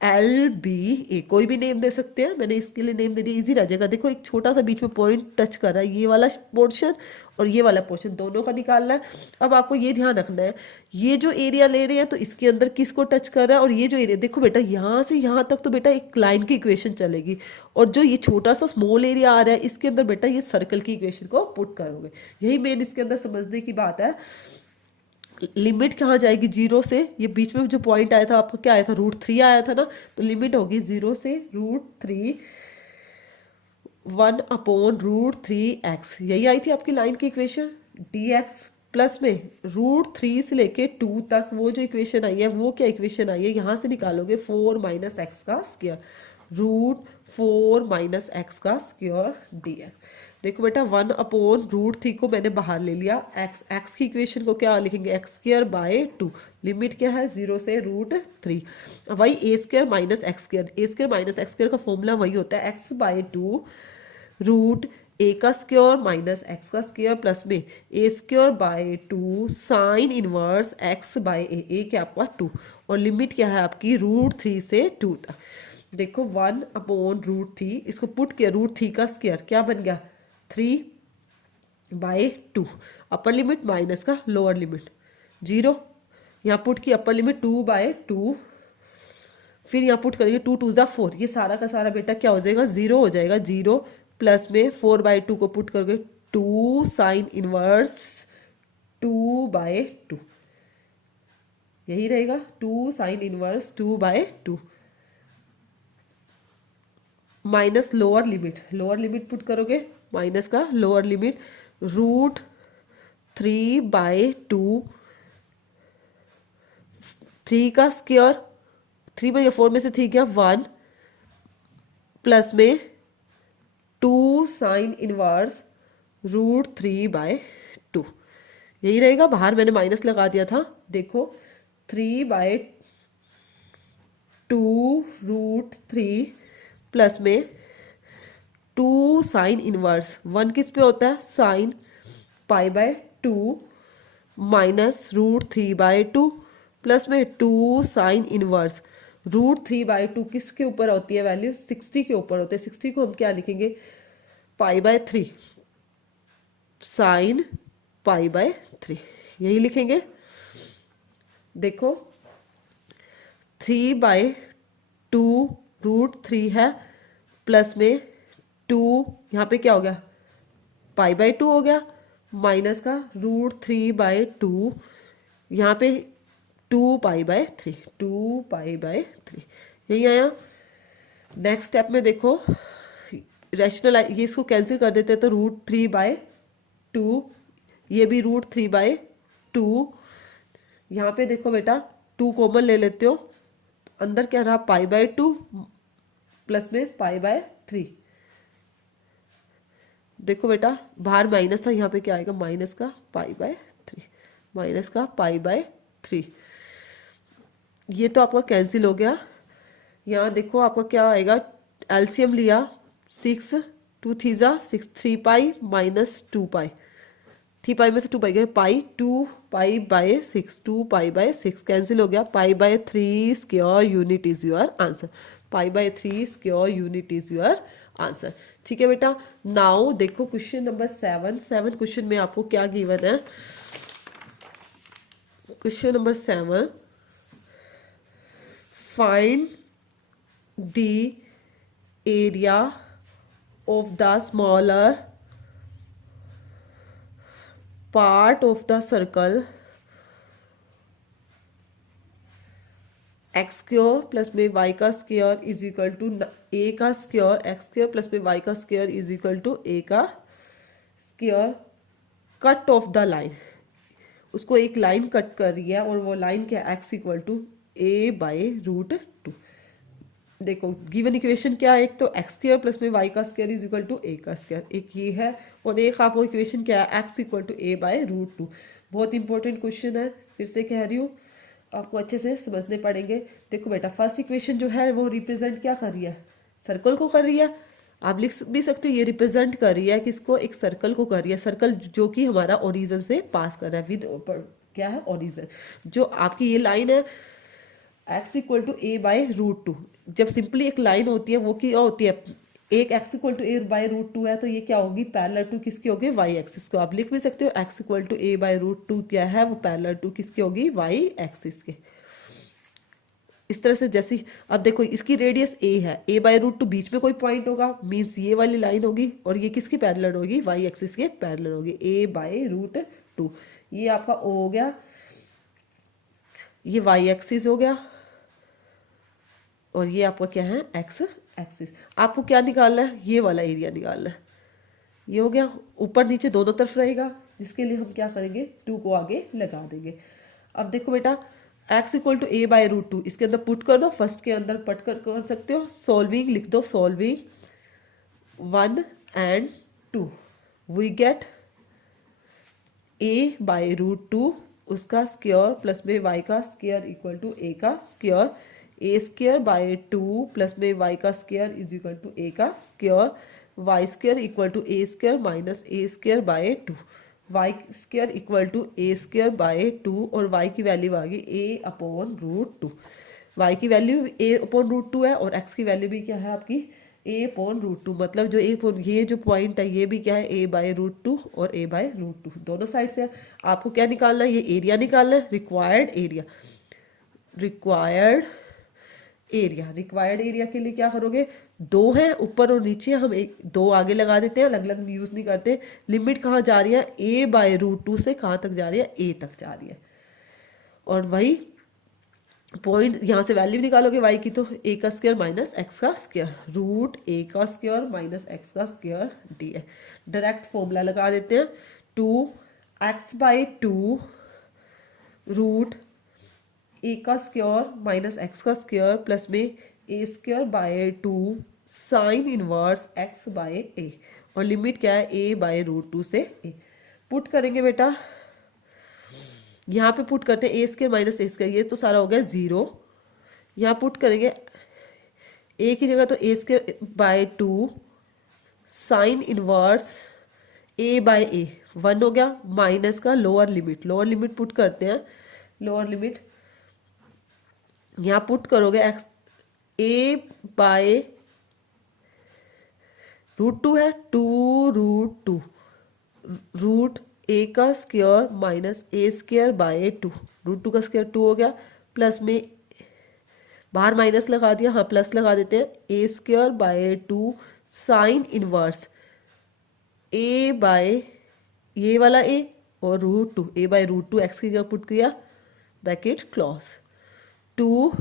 LBA, कोई भी नेम दे सकते हैं, मैंने इसके लिए नेम दे दिया, इजी रह जाएगा। देखो एक छोटा सा बीच में पॉइंट टच कर रहा है, ये वाला पोर्शन और ये वाला पोर्शन दोनों का निकालना है। अब आपको ये ध्यान रखना है, ये जो एरिया ले रहे हैं तो इसके अंदर किसको टच कर रहा है, और ये जो एरिया देखो बेटा यहाँ से यहाँ तक तो बेटा एक लाइन की इक्वेशन चलेगी, और जो ये छोटा सा स्मॉल एरिया आ रहा है इसके अंदर बेटा ये सर्कल की इक्वेशन को पुट करोगे। यही मेन इसके अंदर समझने की बात है। लिमिट कहाँ जाएगी, 0 से, ये बीच में जो पॉइंट आया था आपको क्या आया था √3 आया था ना, तो लिमिट होगी 0 से √3 1/√3x, यही आई थी आपकी लाइन की इक्वेशन। dx प्लस में √3 से लेके 2 तक वो जो इक्वेशन आई है वो क्या इक्वेशन आई है, यहाँ से निकालोगे 4 - x का स्क्वायर √4 - x का स्क्वायर dx। देखो बेटा 1/√3 को मैंने बाहर ले लिया, x की इक्वेशन को क्या लिखेंगे, x²/2, लिमिट क्या है 0 से √3। अब वही a² - x², का फॉर्मूला वही होता है x/2 √a का स्क्वायर माइनस x का स्क्वायर प्लस में a²/2 साइन इनवर्स x/a क्या आपका 2, और लिमिट क्या है आपकी √3 से 2 तक। देखो 1/√3, इसको पुट किया √3 का स्क्वायर क्या बन गया 3/2, अपर लिमिट माइनस का लोअर लिमिट 0, यहाँ पुट की अपर लिमिट 2/2, फिर यहाँ पुट करेंगे 2 × 2 = 4, ये सारा का सारा बेटा क्या हो जाएगा 0 हो जाएगा, 0 प्लस में 4/2 को पुट करोगे 2 साइन इनवर्स 2/2, यही रहेगा 2 sine inverse 2/2 minus lower limit put करोगे, माइनस का लोअर लिमिट √3/2, 3 का स्क्वायर 3/4 में से 3 क्या 1 प्लस में 2 साइन इनवर्स √3/2, यही रहेगा। बाहर मैंने माइनस लगा दिया था, देखो 3/2 √3 प्लस में 2 साइन इनवर्स, 1 किस पे होता है साइन π/2 माइनस √3/2 प्लस में 2 साइन इनवर्स √3/2 किसके ऊपर होती है वैल्यू 60 के ऊपर होते हैं, 60 को हम क्या लिखेंगे π/3 साइन π/3, यही लिखेंगे। देखो 3/2 √3 है प्लस में 2, यहाँ पे क्या हो गया π/2 हो गया, माइनस का √3/2, यहाँ पे 2π/3 यही आया। नेक्स्ट स्टेप में देखो रैशनल, ये इसको कैंसिल कर देते हैं तो √3/2, ये भी √3/2, यहाँ पे देखो बेटा 2 कॉमन ले लेते हो, अंदर क्या रहा π/2 प्लस में π/3, देखो बेटा बाहर माइनस था, यहाँ पे क्या आएगा माइनस का π/3, ये तो आपका कैंसिल हो गया। यहाँ देखो आपका क्या आएगा, एलसीएम लिया 6 2 3 6 3π माइनस 2π, 3π में से 2π गए पाई 2π/6, 2π/6 कैंसिल हो गया, π/3 square unit is your answer, π/3 square unit is your answer. ठीक है बेटा, नाउ देखो क्वेश्चन नंबर 7 क्वेश्चन में आपको क्या गिवन है। Question number 7, find the area of the smaller part of the circle x square plus में वाई का स्क्वायर इज इक्वल टू ए का स्क्वायर, एक्स स्क्वायर प्लस में वाई का स्क्वायर इज इक्वल टू ए का square, cut off the line. उसको एक line cut कर रही है और वो लाइन क्या, x equal to a by root 2। देखो गिवन इक्वेशन क्या है, एक तो एक्स स्क्वायर प्लस में वाई का स्क्वायर इज इक्वल टू ए का स्क्वायर, एक ये है, और एक आपको इक्वेशन क्या है, x equal to a by root 2। बहुत इंपॉर्टेंट क्वेश्चन है, फिर से कह रही हूँ, आपको अच्छे से समझने पड़ेंगे। देखो बेटा फर्स्ट इक्वेशन जो है वो रिप्रेजेंट क्या कर रही है, सर्कल को कर रही है। आप लिख भी सकते हो ये रिप्रेजेंट कर रही है किसको, एक सर्कल को कर रही है, सर्कल जो कि हमारा ओरिजिन से पास कर रहा है, विद क्या है ओरिजिन। जो आपकी ये लाइन है x equal to a by root 2, जब सिंपली एक लाइन होती है वो क्या होती है, एक x equal to a by root 2 है तो ये क्या होगी, पैरेलल टू किसकी होगी, वाई एक्सिस को। आप लिख भी सकते हो x equal to a by root 2 क्या है, वो पैरेलल टू किसकी होगी, वाई एक्सिस के। इस तरह से जैसी, अब देखो इसकी रेडियस ए है, ए बाई रूट 2 बीच में कोई पॉइंट होगा, मीन्स ये वाली लाइन होगी, और ये किसकी पैरेलल होगी, वाई एक्सिस के पैरेलल होगी, ए बाई रूट 2। ये आपका ओ हो गया, ये वाई एक्सिस हो गया, और ये आपका क्या है, एक्स एक्सिस। आपको क्या निकालना है, ये वाला एरिया निकालना है। ये हो गया, ऊपर नीचे दोनों तरफ रहेगा, जिसके लिए हम क्या करेंगे, 2 को आगे लगा देंगे। अब देखो बेटा x equal to a by root 2 इसके अंदर पुट कर दो, फर्स्ट के अंदर पट कर सकते हो, सॉल्विंग लिख दो, solving 1 and 2 we get A by root 2 उसका स्क्वायर प्लस में वाई का स्क्वायर इक्वल टू ए का square, A square by 2 plus में वाई का स्क्वायर इज इक्वल टू ए का square, Y square equal to A square minus A square by 2, Y square equal to A square by 2, और Y की value आ गई A upon root 2। Y की value ए upon root 2 है और x की value भी क्या है आपकी ए अपॉन रूट 2, मतलब जो ये जो पॉइंट है ये भी क्या है, ए बाई रूट 2 और ए बाई रूट 2 दोनों साइड से। आपको क्या निकालना है, ये एरिया निकालना है, रिक्वायर्ड एरिया। रिक्वायर्ड एरिया के लिए क्या करोगे, 2 है ऊपर और नीचे, हम एक 2 आगे लगा देते हैं, अलग अलग यूज नहीं करते। लिमिट कहाँ जा रही है, ए बाई रूट 2 से कहाँ तक जा रही है, ए तक जा रही है, और वही पॉइंट यहाँ से वैल्यू निकालोगे वाई की, तो ए का स्क्वायर माइनस एक्स का स्क्वायर रूट ए का स्क्वायर माइनस एक्स का स्क्वायर डी है। डायरेक्ट फॉर्मूला लगा देते हैं, 2x बाई 2 रूट ए का स्क्वायर माइनस एक्स का स्क्वायर प्लस में A square by 2 sine inverse X by A, और लिमिट क्या है, ए बाई रूट 2 से ए। पुट करेंगे बेटा, यहाँ पे पुट करते हैं A square minus A square, ये तो सारा हो गया 0। यहाँ पुट करेंगे ए की जगह तो A square by 2 sine inverse A by A 1 हो गया, माइनस का लोअर लिमिट पुट करते हैं, लोअर लिमिट यहाँ पुट करोगे एक्स ए बाय रूट 2 है, 2 रूट 2 रूट ए का square minus A square by 2, root 2 का स्क्वायर 2 हो गया, प्लस में बाहर माइनस लगा दिया, हाँ प्लस लगा देते हैं, A square by 2 sine inverse A by ये वाला ए और root 2 A by root 2 X की जगह पुट किया, bracket close, 2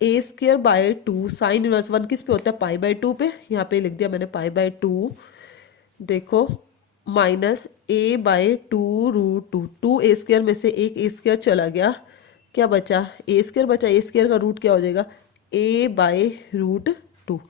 A square by 2 sine inverse 1 किस पे होता है, पाई बाय 2 पे, यहाँ पे लिख दिया मैंने पाई बाय 2, देखो minus A bye 2 root 2 A square में से एक ए स्क्वायर चला गया, क्या बचा, ए स्क्वायर बचा, ए स्क्वायर का रूट क्या हो जाएगा, ए बाय रूट 2,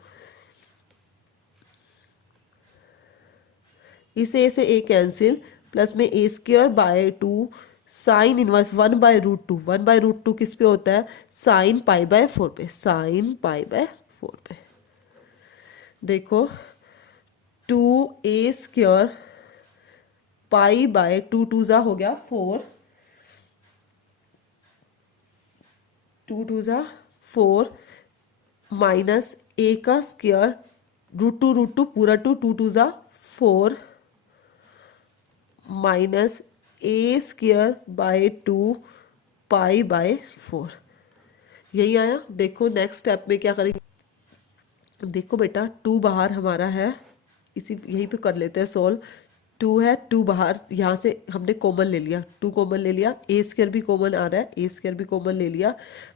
इसे ए से ए कैंसिल, प्लस में A square by 2 sine inverse 1 by root 2, 1 by root 2 किस पे होता है, साइन पाई बाय 4 पे, साइन पाई बाय 4 पे। देखो 2 ए स्क्वायर पाई बाय 2 2 जा हो गया 4, 2 2 जा 4 माइनस ए का स्क्वायर रूट टू पूरा टू टू ज़ा 4 minus A square by 2 pi by 4। यही आया। देखो नेक्स्ट स्टेप में क्या करेंगे, देखो बेटा 2 बाहर हमारा है, इसी यहीं पे कर लेते हैं सॉल्व। 2 है, 2 बाहर, यहाँ से हमने कॉमन ले लिया, 2 कॉमन ले लिया, ए स्क्र भी कॉमन आ रहा है, ए स्क्र भी कॉमन ले लिया।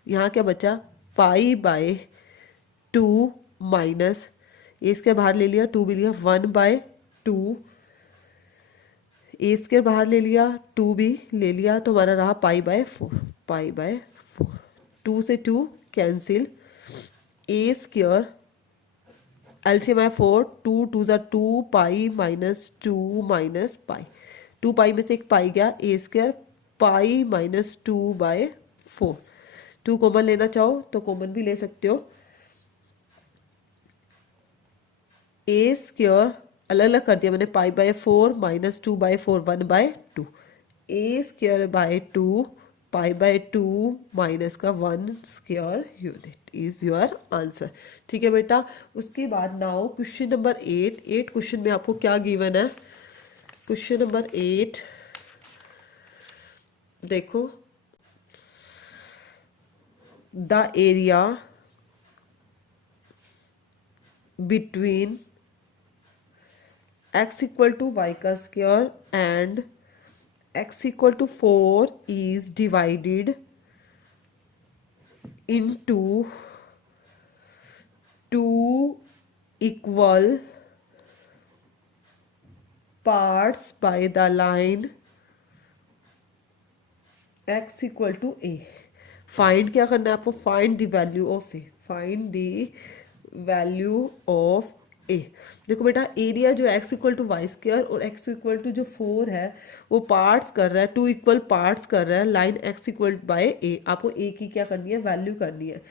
यहाँ क्या बचा, पाई बाय 2 माइनस ए स्क्र बाहर ले लिया, 2 भी लिया, 1 बाय 2, ए स्क्र बाहर ले लिया, 2 भी ले लिया, तो हमारा रहा पाई बाय 4, पाई बाय 4। 2 से 2 कैंसिल, ए स्क्र एलसीएम है 4, 2 टू ज़ा 2 पाई माइनस 2 माइनस पाई, 2 पाई में से एक पाई गया, A square pi minus 2 by 4। 2 common लेना चाहो तो कॉमन भी ले सकते हो। ए स्क्र अलग अलग कर दिया मैंने, pi by 4 minus 2 by 4, 1 by 2, a square by 2 pi by 2 minus का 1 square unit is your answer. ठीक है बेटा। उसके बाद नाउ क्वेश्चन नंबर 8 क्वेश्चन में आपको क्या गिवन है, क्वेश्चन नंबर 8 देखो, the area between x equal to Y का square and x equal to 4 is divided into 2 equal parts by the line x equal to a। Find क्या करना है आपको, find the value of A, find the value of A. देखो बेटा area जो x equal to Y square और x equal to जो 4 है वो पार्ट्स कर रहा है, 2 इक्वल पार्ट्स कर रहा है लाइन x इक्वल बाय ए। आपको ए की क्या करनी है, वैल्यू करनी है।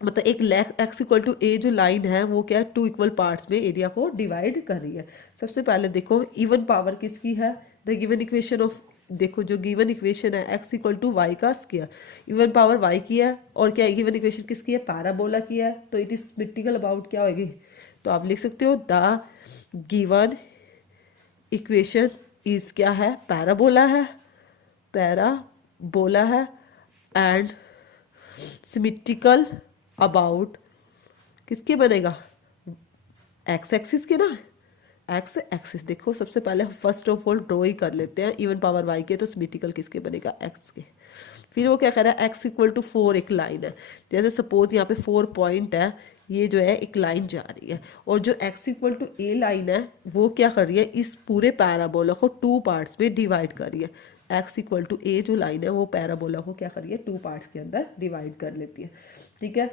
मतलब एक x इक्वल टू ए जो लाइन है वो क्या है, 2 इक्वल पार्ट्स में एरिया को डिवाइड कर रही है। सबसे पहले देखो इवन पावर किसकी है, द गिवन इक्वेशन ऑफ, देखो जो गिवन इक्वेशन है x इक्वल टू वाई का स्क्वायर, इवन पावर y की है, और क्या गिवन इक्वेशन किसकी है, पैराबोला की है, तो इट इज सिमेट्रिकल अबाउट क्या होगी, तो आप लिख सकते हो द गिवन इक्वेशन इज क्या है, पैराबोला है, पैराबोला है एंड सिमेट्रिकल अबाउट किसके बनेगा, एक्स एक्सिस के ना, एक्स एक्सिस। देखो सबसे पहले फर्स्ट ऑफ ऑल ड्रॉ ही कर लेते हैं, इवन पावर वाई के तो सिमेट्रिकल किसके बनेगा, एक्स के। फिर वो क्या कह रहा है, एक्स इक्वल टू 4 एक लाइन है, जैसे सपोज यहाँ पे 4 पॉइंट है, ये जो है एक लाइन जा रही है, और जो x equal to a line है वो क्या कर रही है, इस पूरे पैराबोला को 2 पार्ट्स में डिवाइड कर रही है। x इक्वल टू ए जो लाइन है वो पैराबोला को क्या कर रही है, 2 पार्ट्स के अंदर डिवाइड कर लेती है। ठीक है,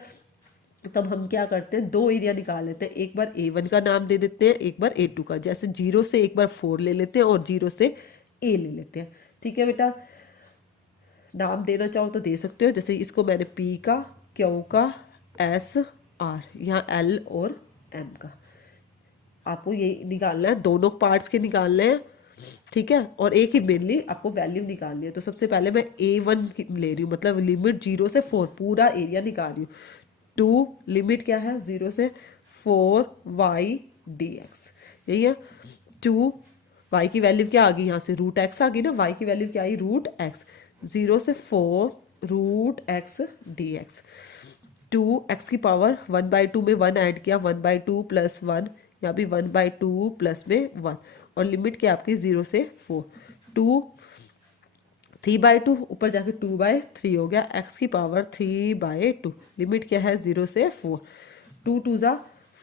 तब हम क्या करते हैं, 2 एरिया निकाल लेते हैं, एक बार a1 का नाम दे देते हैं, एक बार a2 का, जैसे 0 से एक बार 4 ले लेते हैं और 0 से a ले लेते हैं। ठीक है बेटा, नाम देना चाहो तो दे सकते हो, जैसे इसको मैंने p का, q का, s r, यहाँ l और m का। आपको ये निकालना है, दोनों पार्ट्स के निकालने हैं। ठीक है, और एक ही मेनली आपको वैल्यू निकालनी है। तो सबसे पहले मैं a1 ले रही हूँ, मतलब लिमिट 0 से 4 पूरा एरिया निकाल रही हूँ। 2 लिमिट क्या है, 0 से 4 y dx, यही है। 2 y की वैल्यू क्या आ गई, यहाँ से रूट x आ गई ना, y की वैल्यू क्या आई, रूट x, 0 से 4 रूट x dx। 2 x की पावर 1/2 में 1 ऐड किया, 1/2 प्लस 1, यहाँ भी 1/2 प्लस में 1, और लिमिट क्या आपकी 0 से 4। 2 3/2 ऊपर जाके 2/3 हो गया, x की पावर 3/2, लिमिट क्या है 0 से 4। 2 2 ज़ा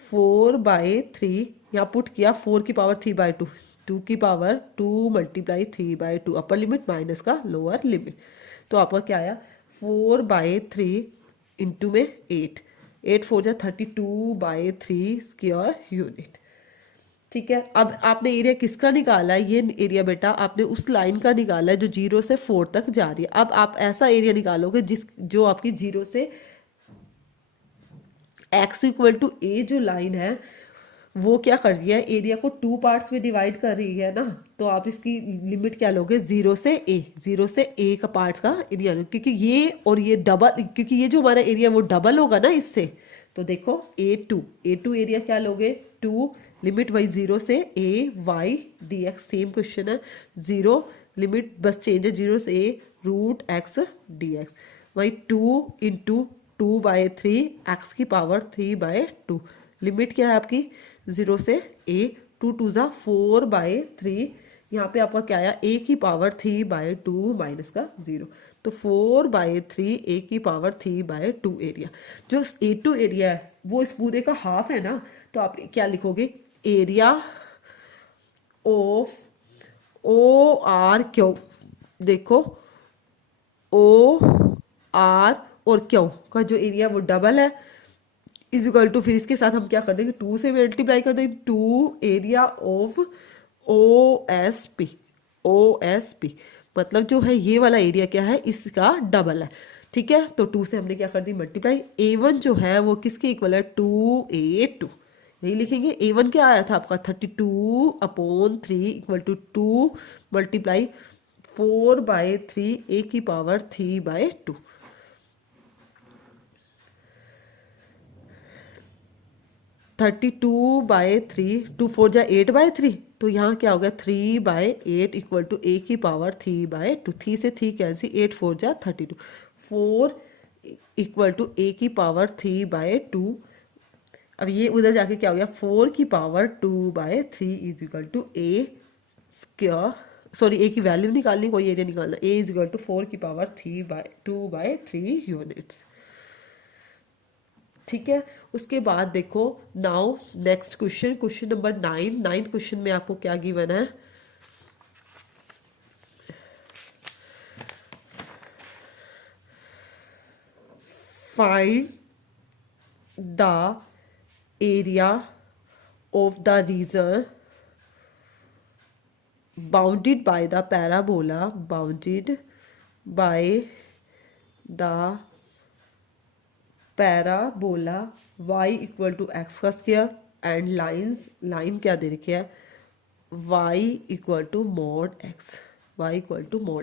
4/3, यहाँ पुट किया 4 की पावर 3/2, 2 की power 2 multiply 3/2, upper limit minus का लोअर लिमिट, तो आपका क्या आया 4/3 इंटू में 8, 8 4 जा 32/3 स्क्वायर यूनिट। ठीक है, अब आपने एरिया किसका निकाला है, ये एरिया बेटा आपने उस लाइन का निकाला है जो 0 से 4 तक जा रही है। अब आप ऐसा एरिया निकालोगे जो आपकी 0 से x इक्वल टू ए जो लाइन है वो क्या कर रही है, एरिया को 2 पार्ट्स में डिवाइड कर रही है ना, तो आप इसकी लिमिट क्या लोगे, 0 से a, 0 से a का पार्ट्स का एरिया लो, क्योंकि ये और ये डबल, क्योंकि ये जो हमारा एरिया वो डबल होगा ना इससे, तो देखो A2 एरिया क्या लोगे 2 लिमिट वाई 0 से a y dx same question है 0 लिमिट बस चेंज है 0 से a root x D x वही 2 इंटू 2/3 एक्स की पावर 3/2 लिमिट क्या है आपकी 0 से a 2 × 2 = 4/3 यहाँ पे आपका क्या आया a की पावर 3/2 माइनस का 0 तो 4/3 a की पावर 3/2 एरिया जो A2 एरिया है वो इस पूरे का हाफ है ना तो आप क्या लिखोगे एरिया ऑफ OR देखो OR और क्यू का जो एरिया वो डबल है इज इक्वल टू फिर इसके साथ हम क्या कर देंगे 2 से मल्टीप्लाई कर देंगे 2 एरिया ऑफ OSP मतलब जो है ये वाला एरिया क्या है इसका डबल है ठीक है तो 2 से हमने क्या कर दी मल्टीप्लाई A1 जो है वो किसके इक्वल है 2A2 यही लिखेंगे A1 क्या आया था आपका 32/3 इक्वल टू 2 मल्टीप्लाई 4/3 a की पावर 3/2 32/3 2 4 जा 8/3 तो यहाँ क्या हो गया 3/8 इक्वल टू a की पावर 3/2 3 से 3 कैंसिल 8 4 जा 32 4 इक्वल टू a की पावर 3/2 अब ये उधर जाके क्या हो गया 4 की power 2/3 is equal to a square sorry a की वैल्यू निकालनी कोई एरिया निकालना a इज इक्वल टू 4 की पावर 2/3 यूनिट्स ठीक है उसके बाद देखो now next question number 9 question में आपको क्या गिवन है find the area of the region bounded by the parabola bounded by the parabola y equal to x का स्क्वायर एंड लाइन क्या दे रखी है y equal to mod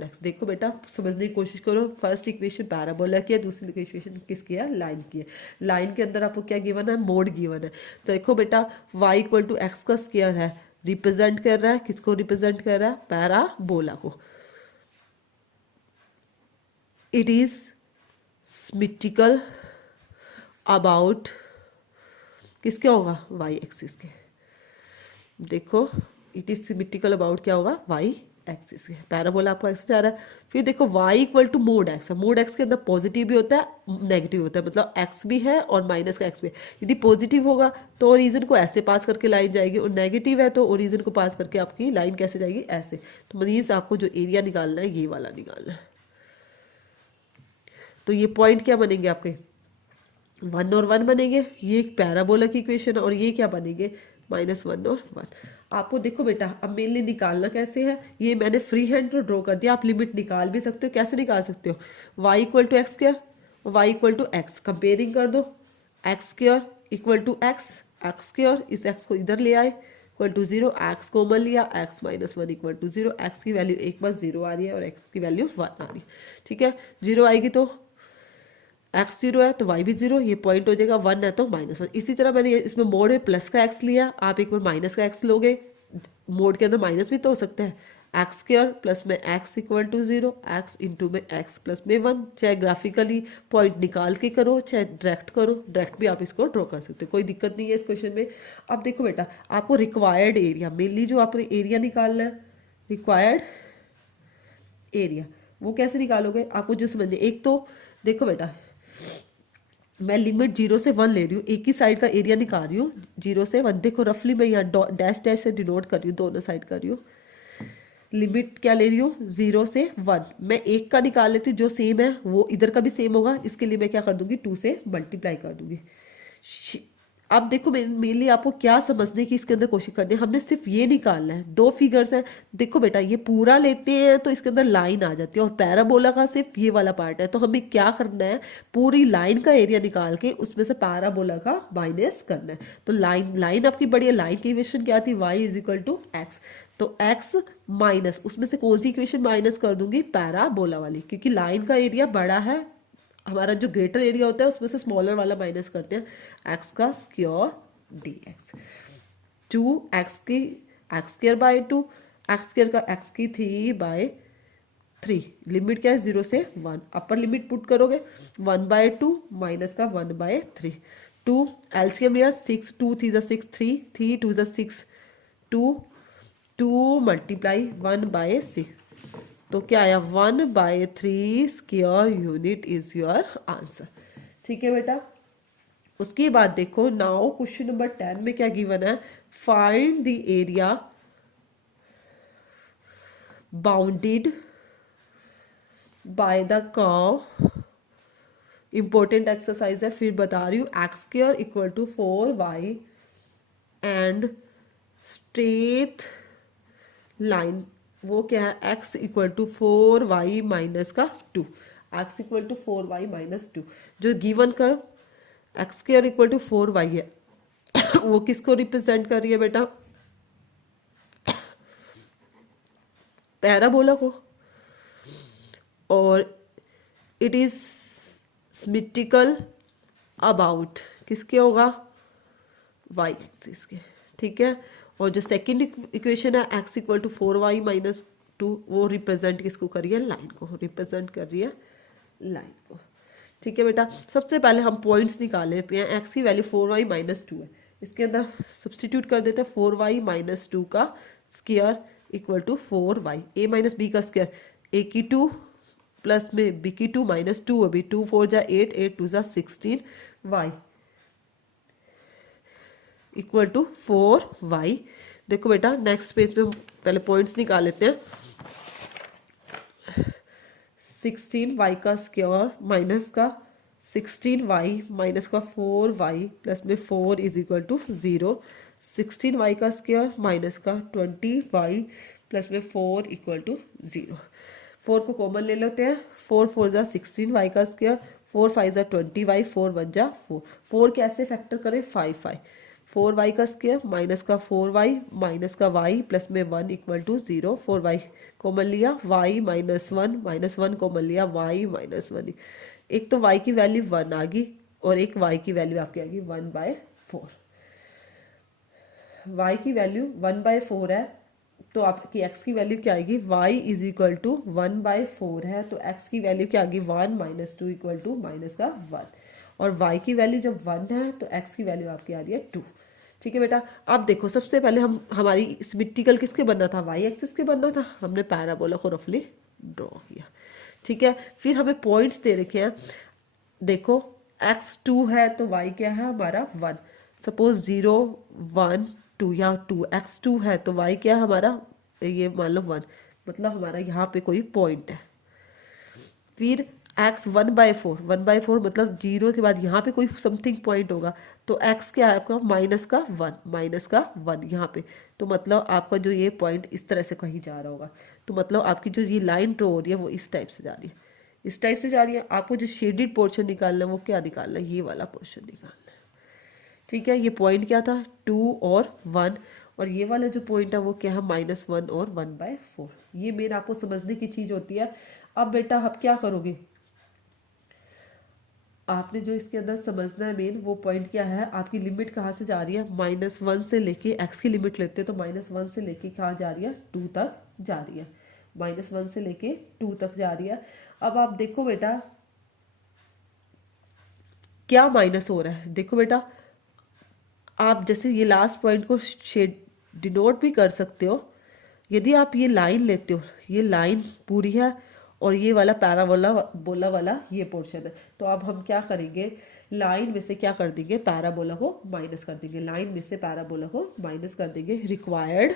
x देखो बेटा समझने की कोशिश करो फर्स्ट इक्वेशन पैराबोला की है दूसरी इक्वेशन किसकी है लाइन की है लाइन के अंदर आपको क्या गिवन है मोड गिवन है तो देखो बेटा y इक्वल टू एक्स का स्क्वायर है रिप्रेजेंट कर रहा है किसको रिप्रेजेंट कर रहा है पैराबोला को इट इज सिमेट्रिकल अबाउट किसके होगा y एक्सिस के देखो इट इज सिमेट्रिकल अबाउट क्या होगा y एक्सिस के पैराबोला आपका एक्सिस आ रहा है फिर देखो y equal to mod x है मोड एक्स के अंदर पॉजिटिव भी होता है नेगेटिव होता है मतलब x भी है और माइनस का x भी है यदि पॉजिटिव होगा तो ओरिजिन को ऐसे पास करके लाइन जाएगी और नेगेटिव है तो ओरिजिन को पास करके आपकी लाइन कैसे जाएगी ऐसे तो मीन्स आपको जो एरिया निकालना है ये वाला निकालना है तो ये पॉइंट क्या बनेंगे आपके 1 और 1 बनेंगे ये पैराबोला की इक्वेशन और ये क्या बनेंगे -1 और 1 आपको देखो बेटा अब मेनली निकालना कैसे है ये मैंने फ्री हैंड तो ड्रॉ कर दिया आप लिमिट निकाल भी सकते हो कैसे निकाल सकते हो y equal to x square y equal to x comparing कर दो x square equal to x square इस एक्स को इधर ले आए इक्वल टू 0 एक्स कॉमन लिया x -1 इक्वल टू 0 एक्स की वैल्यू एक बार 0 आ रही है और एक्स की वैल्यू 1 आ रही है ठीक है 0 आएगी तो x 0 है तो y भी 0 ये पॉइंट हो जाएगा 1 है तो -1 इसी तरह मैंने इसमें मोड में प्लस का x लिया आप एक बार माइनस का x लोगे मोड के अंदर माइनस भी तो हो सकता है एक्स स्क्वायर प्लस में x equal to 0 x into में x प्लस में 1 चाहे ग्राफिकली पॉइंट निकाल के करो चाहे डायरेक्ट भी आप इसको ड्रॉ कर सकते हो कोई दिक्कत नहीं है इस क्वेश्चन में अब देखो बेटा आपको रिक्वायर्ड एरिया मेनली जो आपने एरिया निकालना है रिक्वायर्ड एरिया वो कैसे निकालोगे आपको जो समझे एक तो देखो बेटा मैं लिमिट 0 से 1 ले रही हूँ एक ही साइड का एरिया निकाल रही हूँ 0 से 1 देखो रफली मैं यहाँ डैश डैश से डिनोट कर रही हूँ दोनों साइड कर रही हूँ लिमिट क्या ले रही हूँ 0 से 1 मैं एक का निकाल लेती हूँ जो सेम है वो इधर का भी सेम होगा इसके लिए मैं क्या कर दूंगी 2 से मल्टीप्लाई कर दूंगी अब देखो मेनली आपको क्या समझने की इसके अंदर कोशिश करनी है हमने सिर्फ ये निकालना है दो फिगर्स हैं देखो बेटा ये पूरा लेते हैं तो इसके अंदर लाइन आ जाती है और पैराबोला का सिर्फ ये वाला पार्ट है तो हमें क्या करना है पूरी लाइन का एरिया निकाल के उसमें से पैराबोला का माइनस करना है तो लाइन आपकी बड़ी है लाइन की इक्वेशन क्या थी y is equal to x तो x माइनस उसमें से कौन सी इक्वेशन माइनस कर दूंगी पैराबोला वाली क्योंकि लाइन का एरिया बड़ा है हमारा जो ग्रेटर एरिया होता है उसमें से स्मॉलर वाला माइनस करते हैं, एक्स का square D x. 2 x square by 2, x square का एक्स की 3/3, लिमिट क्या है 0 से 1, अपर लिमिट पुट करोगे 1/2 माइनस का 1/3। 2 एलसीएम लिया 6, 2 3 ज़ा 6, 3 3 2 ज़ा 6, 2 2 मल्टीप्लाई 1/6, तो क्या आया 1/3 square unit is your answer. ठीक है बेटा। उसके बाद देखो नाउ क्वेश्चन नंबर 10 में क्या गिवन है, find the area bounded by the curve. Important exercise है, फिर बता रही हूँ। X square equal to 4y and straight line, वो क्या है, x equal to 4y minus का 2, x equal to 4y minus 2, जो गिवन कर x square equal to 4y है वो किसको रिप्रेजेंट कर रही है बेटा, पैराबोला को, और इट इज सिमेट्रिकल अबाउट किसके होगा, y एक्सिस के। ठीक है, और जो सेकंड इक्वेशन है x equal to 4y minus 2, वो रिप्रेजेंट किसको कर रही है, लाइन को रिप्रेजेंट कर रही है, लाइन को। ठीक है बेटा, सबसे पहले हम पॉइंट्स निकाल लेते हैं। x की वैल्यू 4y माइनस 2 है, इसके अंदर सब्सटीट्यूट कर देते हैं 4y माइनस 2 का square equal to 4y, a minus B का स्क्वायर, a की 2 प्लस में b की 2 माइनस 2, अभी 2 4 जा 8, 8 2 जा 16, y इक्वल टू 4y। देखो बेटा नेक्स्ट पेज पे पहले पॉइंट्स निकाल लेते हैं। 16y का स्क्वायर माइनस का 16y माइनस का 4y प्लस में 4 इज इक्वल टू 0। 16y का स्क्वायर माइनस का 20y प्लस में 4 इक्वल टू 0। 4 को कॉमन ले लेते हैं, 4 4 जा 16y का स्क्वायर, 4 5 जा 20y, 4 1 जा 4। 4 कैसे फैक्टर करें, 5 5, 4y का स्क्वायर माइनस का 4y माइनस का y प्लस में 1 इक्वल टू 0। 4y कॉमन लिया, y माइनस 1 कॉमन लिया, y माइनस 1। एक तो y की वैल्यू 1 आ गई और एक y की वैल्यू आपकी आ गई 1/4। y की वैल्यू 1/4 है तो आपकी x की वैल्यू क्या आएगी, y इज इक्वल टू 1/4 है तो x की वैल्यू क्या आ गई 1 माइनस 2 इक्वल टू माइनस का 1, और y की वैल्यू जब 1 है तो x की वैल्यू आपकी आ रही है 2। ठीक है बेटा, अब देखो सबसे पहले हमारी सिमेट्रिकल किसके बनना था, y एक्सिस के बनना था, हमने पैराबोला को रफली ड्रॉ किया। ठीक है, फिर हमें पॉइंट्स दे रखे हैं। देखो x 2 है तो y क्या है हमारा 1, सपोज 0 1 2 या 2, x 2 है तो y क्या है हमारा, ये मान लो 1, मतलब हमारा यहाँ पे कोई पॉइंट है। फिर x 1/4 मतलब 0 के बाद यहाँ पे कोई समथिंग पॉइंट होगा, तो x क्या है आपका माइनस का 1 यहाँ पे, तो मतलब आपका जो ये पॉइंट इस तरह से कहीं जा रहा होगा, तो मतलब आपकी जो ये लाइन ड्रॉ हो रही है वो इस टाइप से जा रही है, इस टाइप से जा रही है। आपको जो शेडेड पोर्शन निकालना है वो क्या निकालना है, ये वाला पोर्शन निकालना है। ठीक है, ये पॉइंट क्या था 2 और 1, और ये वाला जो पॉइंट है वो क्या है -1 और 1/4। ये मेन आपको समझने की चीज होती है। अब बेटा आप क्या करोगे, आपने जो इसके अंदर समझना है मेन वो पॉइंट क्या है, आपकी लिमिट कहाँ से जा रही है, -1 से लेके x की लिमिट लेते हैं तो -1 से लेके कहाँ जा रही है 2 तक जा रही है, -1 से लेके 2 तक जा रही है। अब आप देखो बेटा क्या माइनस हो रहा है, देखो बेटा आप जैसे ये लास्ट पॉइंट को शेड डिनोट भी कर सकते हो। यदि आप ये लाइन लेते हो, ये लाइन पूरी है और ये वाला पैराबोला बोला वाला ये पोर्शन है, तो अब हम क्या करेंगे, लाइन में से क्या कर देंगे, पैराबोला को माइनस कर देंगे, लाइन में से पैराबोला को माइनस कर देंगे। Required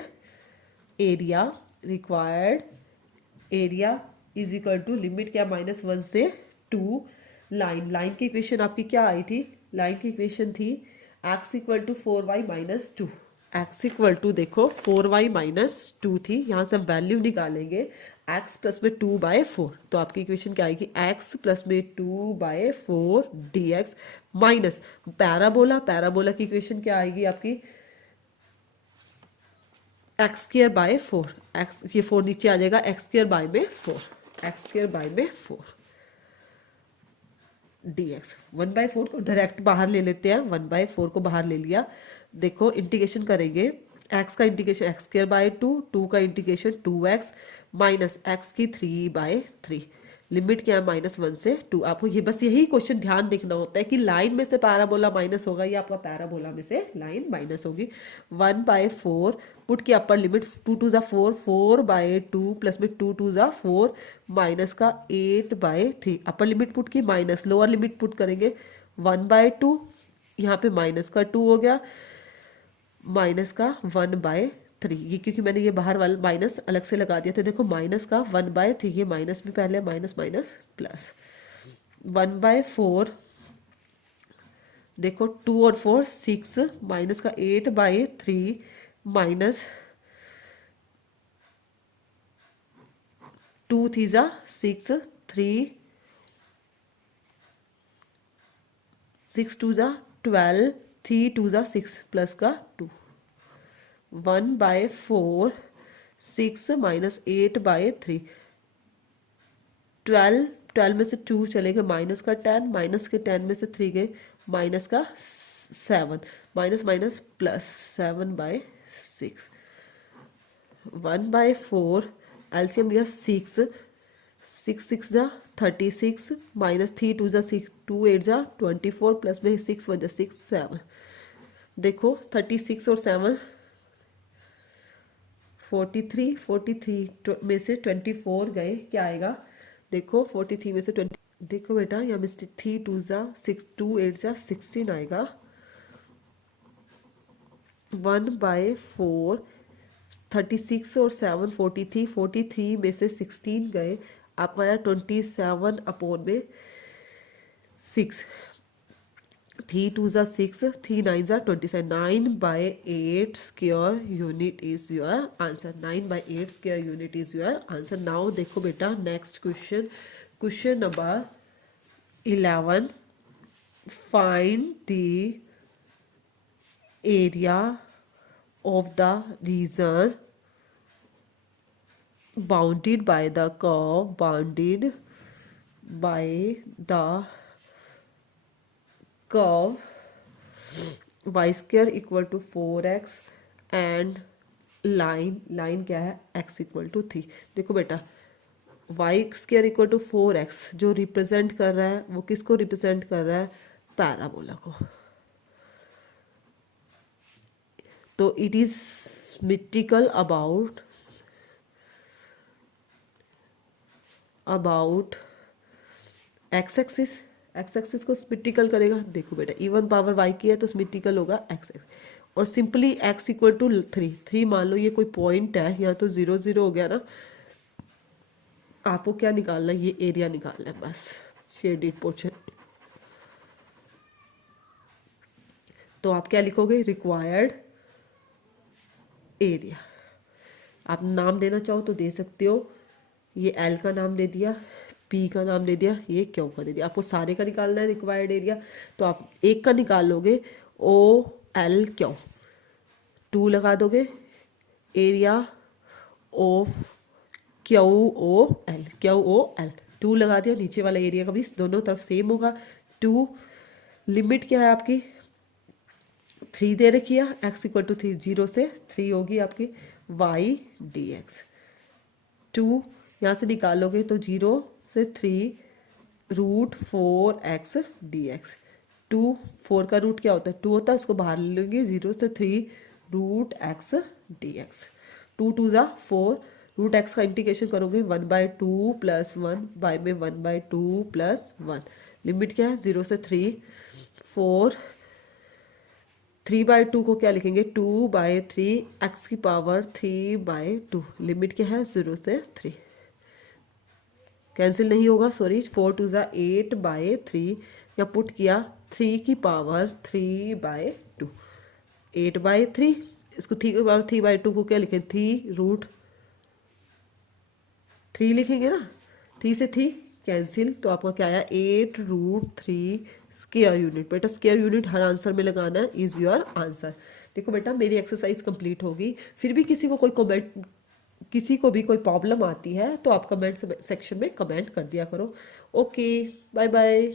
area is equal to limit क्या -1 से 2, लाइन की इक्वेशन आपकी क्या आई थी, लाइन की इक्वेशन थी x equal to 4y minus 2, x equal to देखो 4y माइनस 2 थी, यहाँ से हम वैल्यू निकालेंगे x प्लस में 2/4, तो आपकी इक्वेशन क्या आएगी x प्लस में 2/4 dx माइनस पैराबोला की इक्वेशन क्या आएगी आपकी x²/4, x ये 4 नीचे आ जाएगा, x² बाय में 4, x² बाय में 4। dx। 1/4 को डायरेक्ट बाहर ले लेते हैं, 1/4 को बाहर ले लिया। देखो इंटीग्रेशन करेंगे, x का इंटीग्रेशन x²/2, 2 का इंटीग्रेशन 2x माइनस x की 3/3। लिमिट क्या है -1 से 2। आपको ये बस यही क्वेश्चन ध्यान देखना होता है कि लाइन में से पैराबोला माइनस होगा या आपका पैराबोला में से लाइन माइनस होगी। 1/4 पुट की अपर लिमिट 2 2 ज़ा 4, 4/2 प्लस में 2 2 ज़ा 4 माइनस का 8/3। अपर लिमिट पुट की माइनस, लोअर लिमिट पुट करेंगे 1/2, यहाँ पे माइनस का 2 हो गया, माइनस का 1/3। ये क्योंकि मैंने ये बाहर वाला माइनस अलग से लगा दिया था। देखो माइनस का 1/3, ये माइनस भी पहले माइनस माइनस प्लस 1/4। देखो 2 और 4 6 माइनस का 8/3 माइनस 2 3 ज़ा 6, 3 6 2 ज़ा 12, 3 2 ज़ा 6 प्लस का 2। 1/4 6 माइनस 8/3। 12 में से 2 चले गए, माइनस का 10, माइनस के 10 में से 3 गए, माइनस का 7, माइनस माइनस प्लस 7/6। 1/4 एलसीएम लिया 6, 6 6 जा 36 माइनस 3 2 जा 6, 2 8 जा 24 प्लस में 6 1 जा 6 7। देखो 36 और 7 43 में से 24 गए, क्या आएगा? देखो 43 में से 20, देखो बेटा यहाँ मिस्टेक थी, 2 जा 6, 2 8 जा 16 आएगा। 1/4 36 और 7 43, 43 में से 16 गए, आपका आया 27/6। 3 2 जा 6, 3 9 जा 27, 9/8 square unit is your answer। 9/8 square unit is your answer। Now देखो बेटा next question, question number 11, find the area of the region bounded by the curve, bounded by the curve y square equal to 4x and line क्या है x equal to 3। देखो बेटा y square equal to 4x जो represent कर रहा है वो किसको रिप्रेजेंट कर रहा है? पैराबोला को। तो it is symmetrical about x axis को सिमेट्रिकल करेगा। देखो बेटा इवन पावर वाई की है तो सिमेट्रिकल होगा एक्स एक्स, और सिंपली एक्स इक्वल टू 3 मान लो ये कोई पॉइंट है, यहाँ तो 0 0 हो गया ना। आपको क्या निकालना है? ये एरिया निकालना है बस, शेडेड पोर्शन। तो आप क्या लिखोगे? Required area. आप नाम देना चाहो तो दे सकते हो, ये एल का नाम दे दिया, पी का नाम दे दिया, ये क्यू का दे दिया। आपको सारे का निकालना है रिक्वायर्ड एरिया, तो आप एक का निकाल लोगे, ओ एल क्यू, 2 लगा दोगे, area of Q O L 2 लगा दिया। नीचे वाला एरिया का भी दोनों तरफ सेम होगा 2। लिमिट क्या है आपकी? 3 दे रखी है, x इक्वल टू 3, 0 से 3 होगी आपकी y dx। 2 यहाँ से निकालोगे तो 0 से 3 √4x dx। 2 4 का रूट क्या होता है? 2 होता है, उसको बाहर ले लेंगे, 0 से 3 √x dx। 2 2 जा 4, √x का इंटीग्रेशन करोगे 1/2 प्लस 1 बाय में 1/2 प्लस 1। लिमिट क्या है? 0 से 3 4, 3/2 को क्या लिखेंगे? 2/3 x की पावर 3/2। लिमिट क्या है? 0 से 3, कैंसिल नहीं होगा, सॉरी। 4 2 जा 8/3, या पुट किया 3 की पावर 3/2, 8/3। इसको 3 की पावर 3/2 को क्या लिखें? 3 लिखेंगे ना, 3 से 3 कैंसिल, तो आपका क्या आया? 8√3 स्क्वायर यूनिट। बेटा स्क्वायर यूनिट हर आंसर में लगाना है, इज योर आंसर। देखो बेटा मेरी एक्सरसाइज कंप्लीट होगी। फिर भी किसी को भी कोई प्रॉब्लम आती है तो आप कमेंट सेक्शन में कमेंट कर दिया करो। Okay, bye bye.